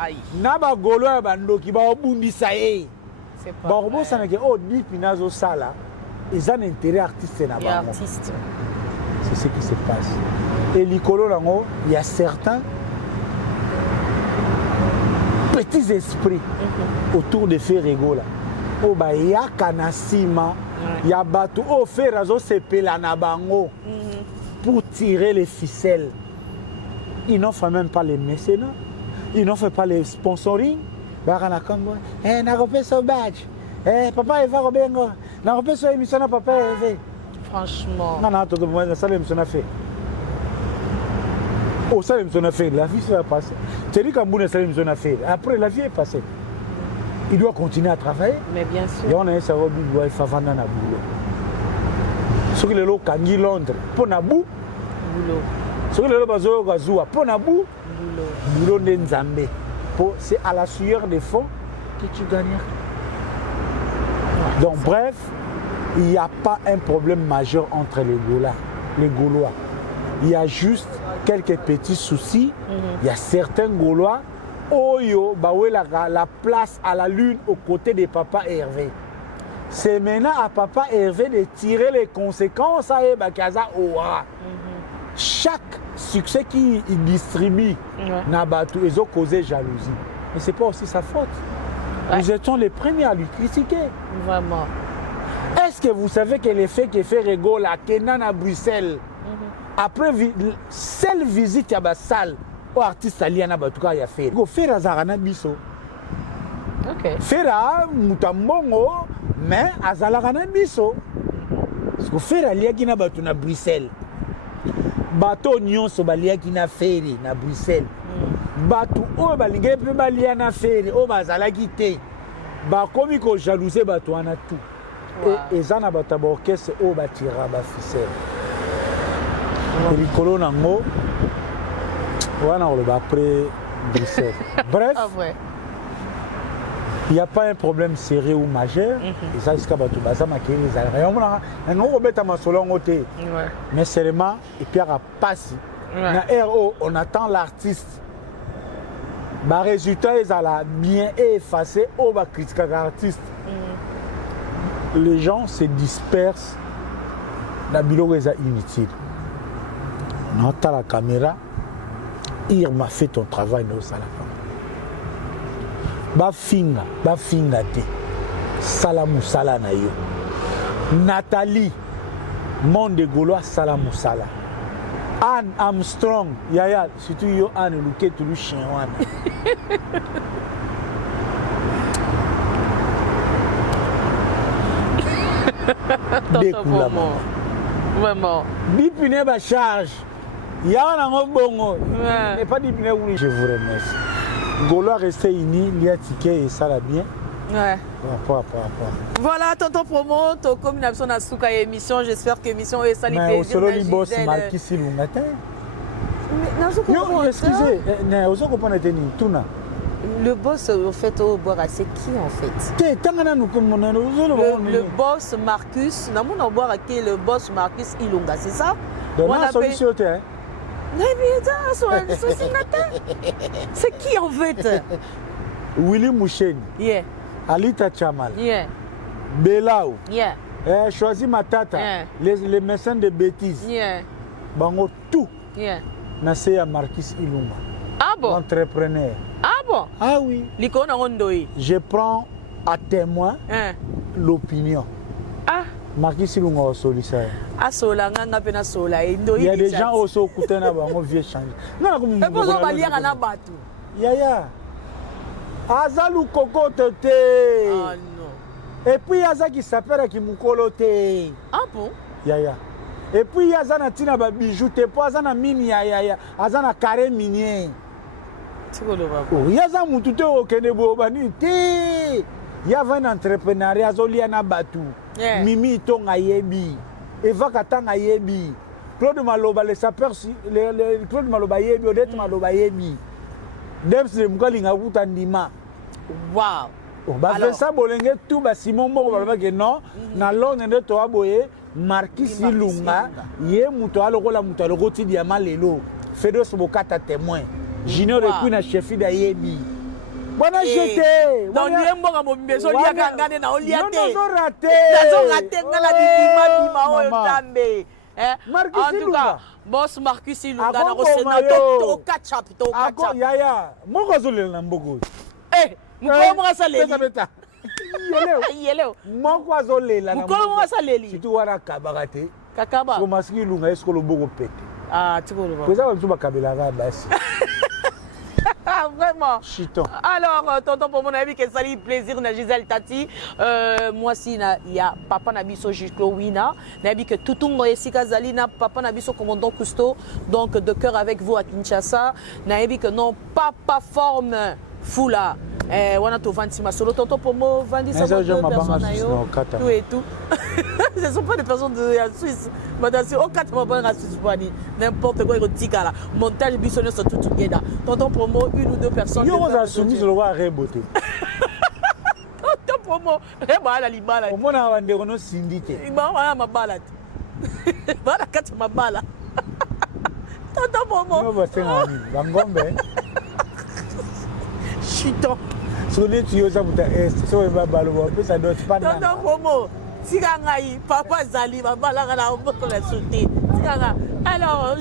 Aïe. Na ba golo ba ndoki ba obundisa ye. C'est pas. Ba robo ça que oh dit pinazo sala. Ils ont intérêt artiste na ba. Artiste. C'est ce qui se passe. Et l'icolo là-haut, il y a certains petits esprits autour de Ferrego là. Oh bah il y a Kanasima, il y a Batou, oh Ferrazo sepela na bango pour tirer les ficelles. Ils n'offrent même pas les mécénats, ils n'offrent pas les sponsoring. Barana Congo, n'a pas son badge. Papa il va rebengo, n'a pas son émission na papa Hervé. Franchement. Non, tout le monde ça l'émission a fait. Oh, ça l'émission a fait. La vie va passer. Tu dis qu'Amboune ça l'émission a fait. Après la vie est passée. Il doit continuer à travailler. Mais bien sûr. Et on a un cerveau qui doit faire vendre na boulot. Ce qui est là Kangi Londres pour na boulot. Ce qui est là bazo gazoua pour na boulot. Boulot d'Nzambe. C'est à la sueur des fonds que tu gagnes. Donc bref. Il n'y a pas un problème majeur entre les Gaulois. Il y a juste quelques petits soucis. Il y a certains Gaulois Oyo bawe la place à la lune aux côtés de Papa Hervé. C'est maintenant à Papa Hervé de tirer les conséquences à Ebakaza Oa. Chaque succès qu'il distribue n'a pas causé jalousie. Mais ce n'est pas aussi sa faute. Nous étions les premiers à lui critiquer. Vraiment. Est-ce que vous savez que l'effet qui fait rigole à Kenan à Bruxelles, après seule visite à la salle, aux artistes aliens, il a fait. Il fait Razarana Bisso. Fait Moutambongo, mais Azalagana Bisso. Parce que fait Alia qui n'a pas à Bruxelles. Bateau Nyon Sobalia qui n'a fait à Bruxelles. Bateau Obalingé Balia n'a fait, Obazala quitté. Bakomi ko jalousé bateau en a tout. et eza na bato ba orchestre oyo batira baficele likolo nango wana oloba après Bruxelles. Bref, il n'y a pas un problème sérieux ou majeur. Et ça, c'est ce que je mais seulement, et puis il y a passe. On attend l'artiste. Le résultat est bien effacé. On va critiquer l'artiste. Les gens se dispersent. La bilo est inutile. On entend la caméra. Irma fait ton travail dans le salon. Bafinga te. Salamusala na yo. Nathalie, Monde Gaulois Salamusala. Anne Armstrong, Yaya, surtout yo Anne Luke Toulou chien wana. Vraiment. Bipine ba charge. Yaya na bongo. Mais pas Bipine oui. Je vous remercie. Gaulois resté uni, il y a ticket et ça va bien. Ouais. Voilà, tonton promo, to comme une option à souka émission, j'espère que l'émission est saluée. Mais au solo li boss Marquis Silungata. Non, excusez, ne vous comprenez ni tuna. Le boss au fait au boire c'est qui en fait? Le boss Marcus, na mon boire le boss Marcus Ilunga, c'est ça? On a solution hein. C'est qui en fait? Willy Mouchen. Yeah. Alita Chamal. Yeah. Belao. Yeah. Choisi Matata. Yeah. Les médecins de bêtises. Yeah. Bango tout. Yeah. Nassé à Marquis Ilunga. Ah bon? Entrepreneur. Ah bon? Ah oui. Je prends à témoin l'opinion. Ah. Marquis Ilunga au solisa. Ah sola nganga pena sola. Il y a des gens aussi au côté na bango vieux changer. Non comme. Et pour ça balia na batu. Yaya. Azalou cocotte te. Ah non. Et puis Aza qui s'appelle qui mukolo te. Ah bon? Yaya. Et puis Aza na tina ba bijou te po Aza na mini yaya. Aza na carré minier. Tikolo ba. Oh, Yaza mutu te okende bo bani te. Ya va un entrepreneuriat azolia na batu. Mimi tonga yebi. Eva katanga yebi. Claude Maloba les sapeurs Claude Maloba yebi Odette Maloba yebi. Dems le mkalinga kutandima. Wow. Ba ça bolenge tout ba Simon Moko ba ke non na Londres nde to aboye Marquis Ilunga ye muto alokola muto alokoti diamant lelo. Fedos Bokata témoin. Junior et na chefi da yebi. Bona jeté. Donc ni mboka mombezo lia kangane na oliate. Non raté. Nazo raté ngala bima o tambe. En tout cas, boss Marcus Ilunga na rosena to catch-up. Yaya, moko zolele na mboko. Mukolo mwa saleli. Yeleo. Moko azolela na. Mukolo mwa saleli. Situ wana kabagate. Kakaba. Ko Marquis Ilunga esko lo boko pete. Ah, tikolo ba. Ko za ba kabela ga basi. Vraiment. Chiton. Alors, tonton, pour mon avis, que ça lui plaisir, na Gisèle Tati. Moi, si il y a papa Nabiso Jusqu'au Wina. Nabi que tout le monde ici, Kazalina, papa Nabiso commandant Cousteau. Donc, de cœur avec vous à Kinshasa. Nabi que non, papa forme Fula. On a tout vendu ma solo. Tonton, pour moi, vendu ça personnes. Tout et tout. Ce ne sont pas des personnes de la Suisse. C'est au 4 mois la Suisse. N'importe quoi, il y a montage bissonné sur tout together. Tonton promo, une ou deux personnes. Yo, on a soumis le roi à Réboté. Tonton promo, Rébala Libala. Au moins, on a des renos syndiqués. Il m'a ma balade. Voilà, 4 ma balade. Tonton promo. Chiton. Sur les tuyaux, ça vous est. Ça va balourder, ça doit pas. Tonton promo. Tigangaï, papa Zali, ma balade à la sauté. Alors,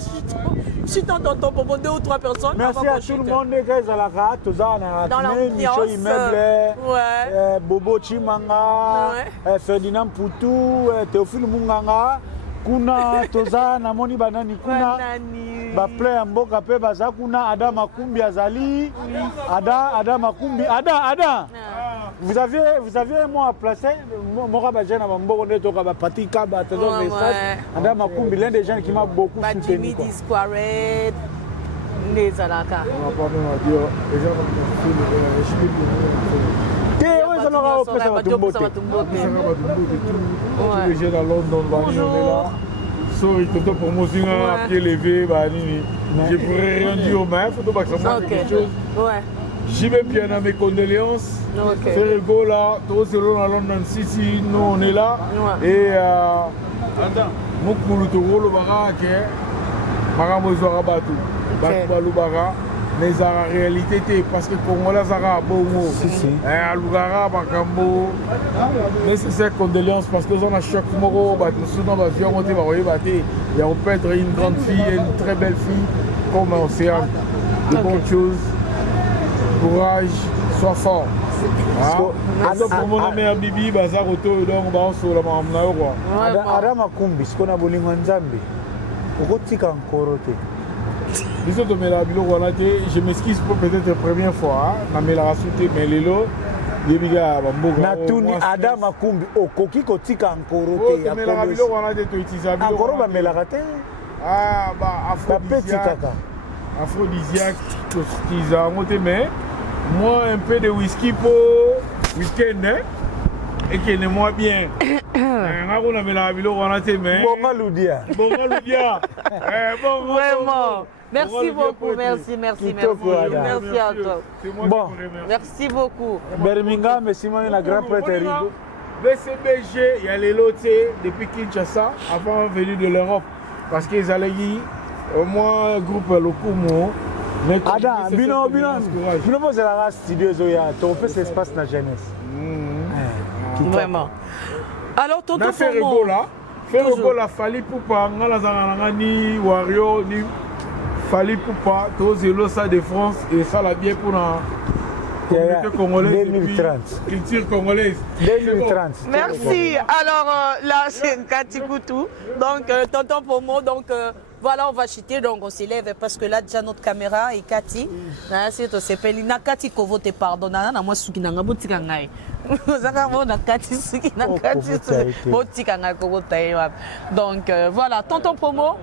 je suis tonton pour 2 ou 3 personnes. Merci à tout le monde qui est à la rate, dans l'ambiance. Bobo Chimanga, Ferdinand Poutou, Théophile Munganga, Kuna, Toza, Namoni Banani Kuna, Baple Mboka Pe Baza Kuna, Ada Makumbi Azali, Ada Makumbi, Ada. Vous avez un mot à placer. Mora Bajana Mambo Neto Pati Kaba, message. Ada Makumbi, l'un des gens qui m'a beaucoup soutenu. Jimmy Disquaret, les Alaka. On va pas dire, les gens on a fait Tout les jeunes à London, on est là. Sorry, toto promotion à pied levé, je pourrais rien dire au maire, faut pas que ça manque quelque chose. J'y vais bien à mes condoléances. Faire go là, tout selon à London City, nous on est là. Et Moukmoulou Toro, le barak, Marambo Zora Batou, Batou Bara. Mais la réalité est parce que Congolais Zara bon mot. À Lugara, Bakambo. Mais c'est ces condoléances parce que on a choc moro, nous va vieux monter, il y a peut-être une grande fille, une très belle fille, comme un océan. De bonnes choses, courage, sois fort. Alors pour mon ami Bibi, Bazar Auto, donc on va sur la mamna. Adam Akumbi, ce qu'on a voulu en Zambie. Pourquoi tu as encore été? Je m'excuse pour peut-être la première fois, mais la rassouté, mais les lots, les bigas, Natuni Adam Akumbi, au coquille kotika encore été. Encore va me la rater. Ah, bah, aphrodisiaque, qu'ils ont monté, mais moi, un peu de whisky pour week-end, et qui est moins bien. Vraiment. Merci beaucoup, merci à toi. Bon, merci beaucoup. Birmingham, mais Simon, la grande prêterie. BCBG, il y a les lotés depuis Kinshasa, avant venir de l'Europe. Parce qu'ils allaient y, au moins, groupe Lokumo. Adam, bino, c'est la race studio, tu fais cet espace dans la jeunesse. Vraiment. Alors, tonton faire ego là, fali poupa, ni Wario, ni fali poupa, tous les ça de France et ça la bien pour la communauté congolaise. 2030. Culture congolaise. 2030. Merci. Alors là, c'est Kati Koutou. Donc, tonton Pomo, donc voilà, on va chuter, donc on s'élève parce que là, déjà notre caméra et Kati, c'est aussi na Kati Kovote, pardon, na moi, ce qui n'a pas boutique en aïe. Donc voilà, tonton Promo.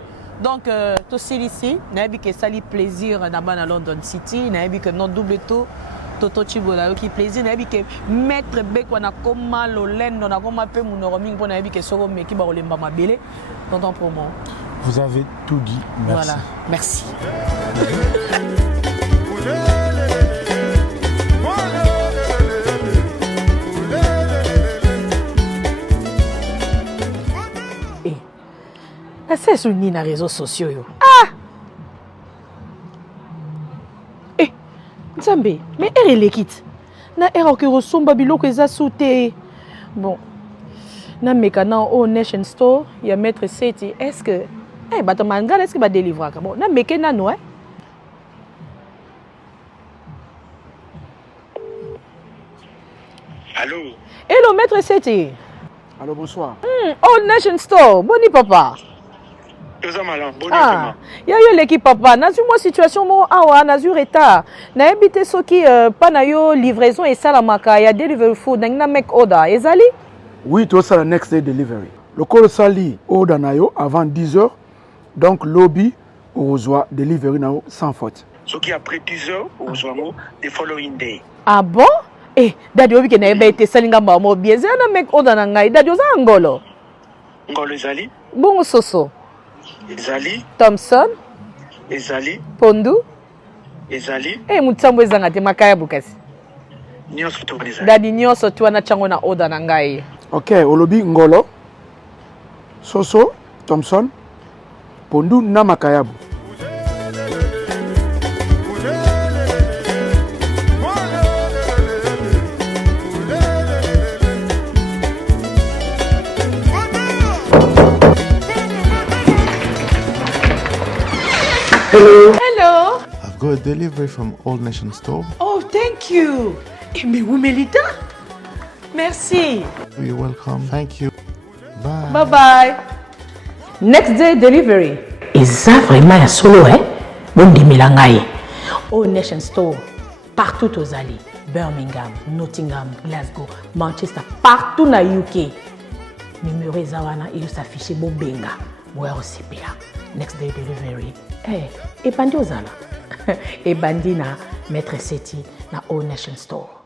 Donc tout ici, n'abi que ça li plaisir na London City, n'abi que non double tout. Toto Chibola qui plaisir, n'abi que maître Beko na koma lolen, na koma pe mon roming pour n'abi que soro meki ba olemba mabele. Tonton Promo. Vous avez tout dit. Merci. Voilà, merci. C'est sur les réseaux sociaux. Ah! Eh! Nzambe, mais elle est l'équipe. Na era que ressemble biloko eza sauté. Bon. Na mekana au Nation Store, il y a maître Seti. Est-ce que batamanga est-ce que va délivrer bon, na mekena no Allô? Hello maître Seti. Allô, bonsoir. Oh Nation Store, boni papa. Ah, il y a eu l'équipe papa. Dans une situation mo awa na zu retard. Na habité ce qui pas na yo livraison et salamaka, il y a delivery food na make order. Ezali? Oui, tout ça la next day delivery. Le call sali order na yo avant 10h. Donc lobby au reçoit delivery na yo sans faute. Ce qui après 10h au reçoit the following day. Ah bon? Eh, dadi obi ke na ebe te salinga ba mo bieze na make order na ngai. Dadi oza ngolo. Ngolo ezali? Bongo soso. Ezali, Thompson, Ezali, Pondu, Ezali. Mutambo ezanga te makaya bukasi. Nyonso to ezali. Dadi nyonso tu ana chango na order na ngai. OK, olobi ngolo. Soso, Thompson, Pondu na makayabu. Hello. Hello. I've got a delivery from Old Nation Store. Oh, thank you. Mais où Melita? Merci. You're welcome. Thank you. Bye. Bye bye. Next day delivery. Et ça vraiment un solo hein? Bon dimilangai. Old Nation Store partout aux alliés. Birmingham, Nottingham, Glasgow, Manchester, partout na UK. Numéro zawana il s'affiche bon benga. Boya aussi bien. Next day delivery. Eh, et bandi ozala. Et bandi na Maître Seti na Old Nation Store.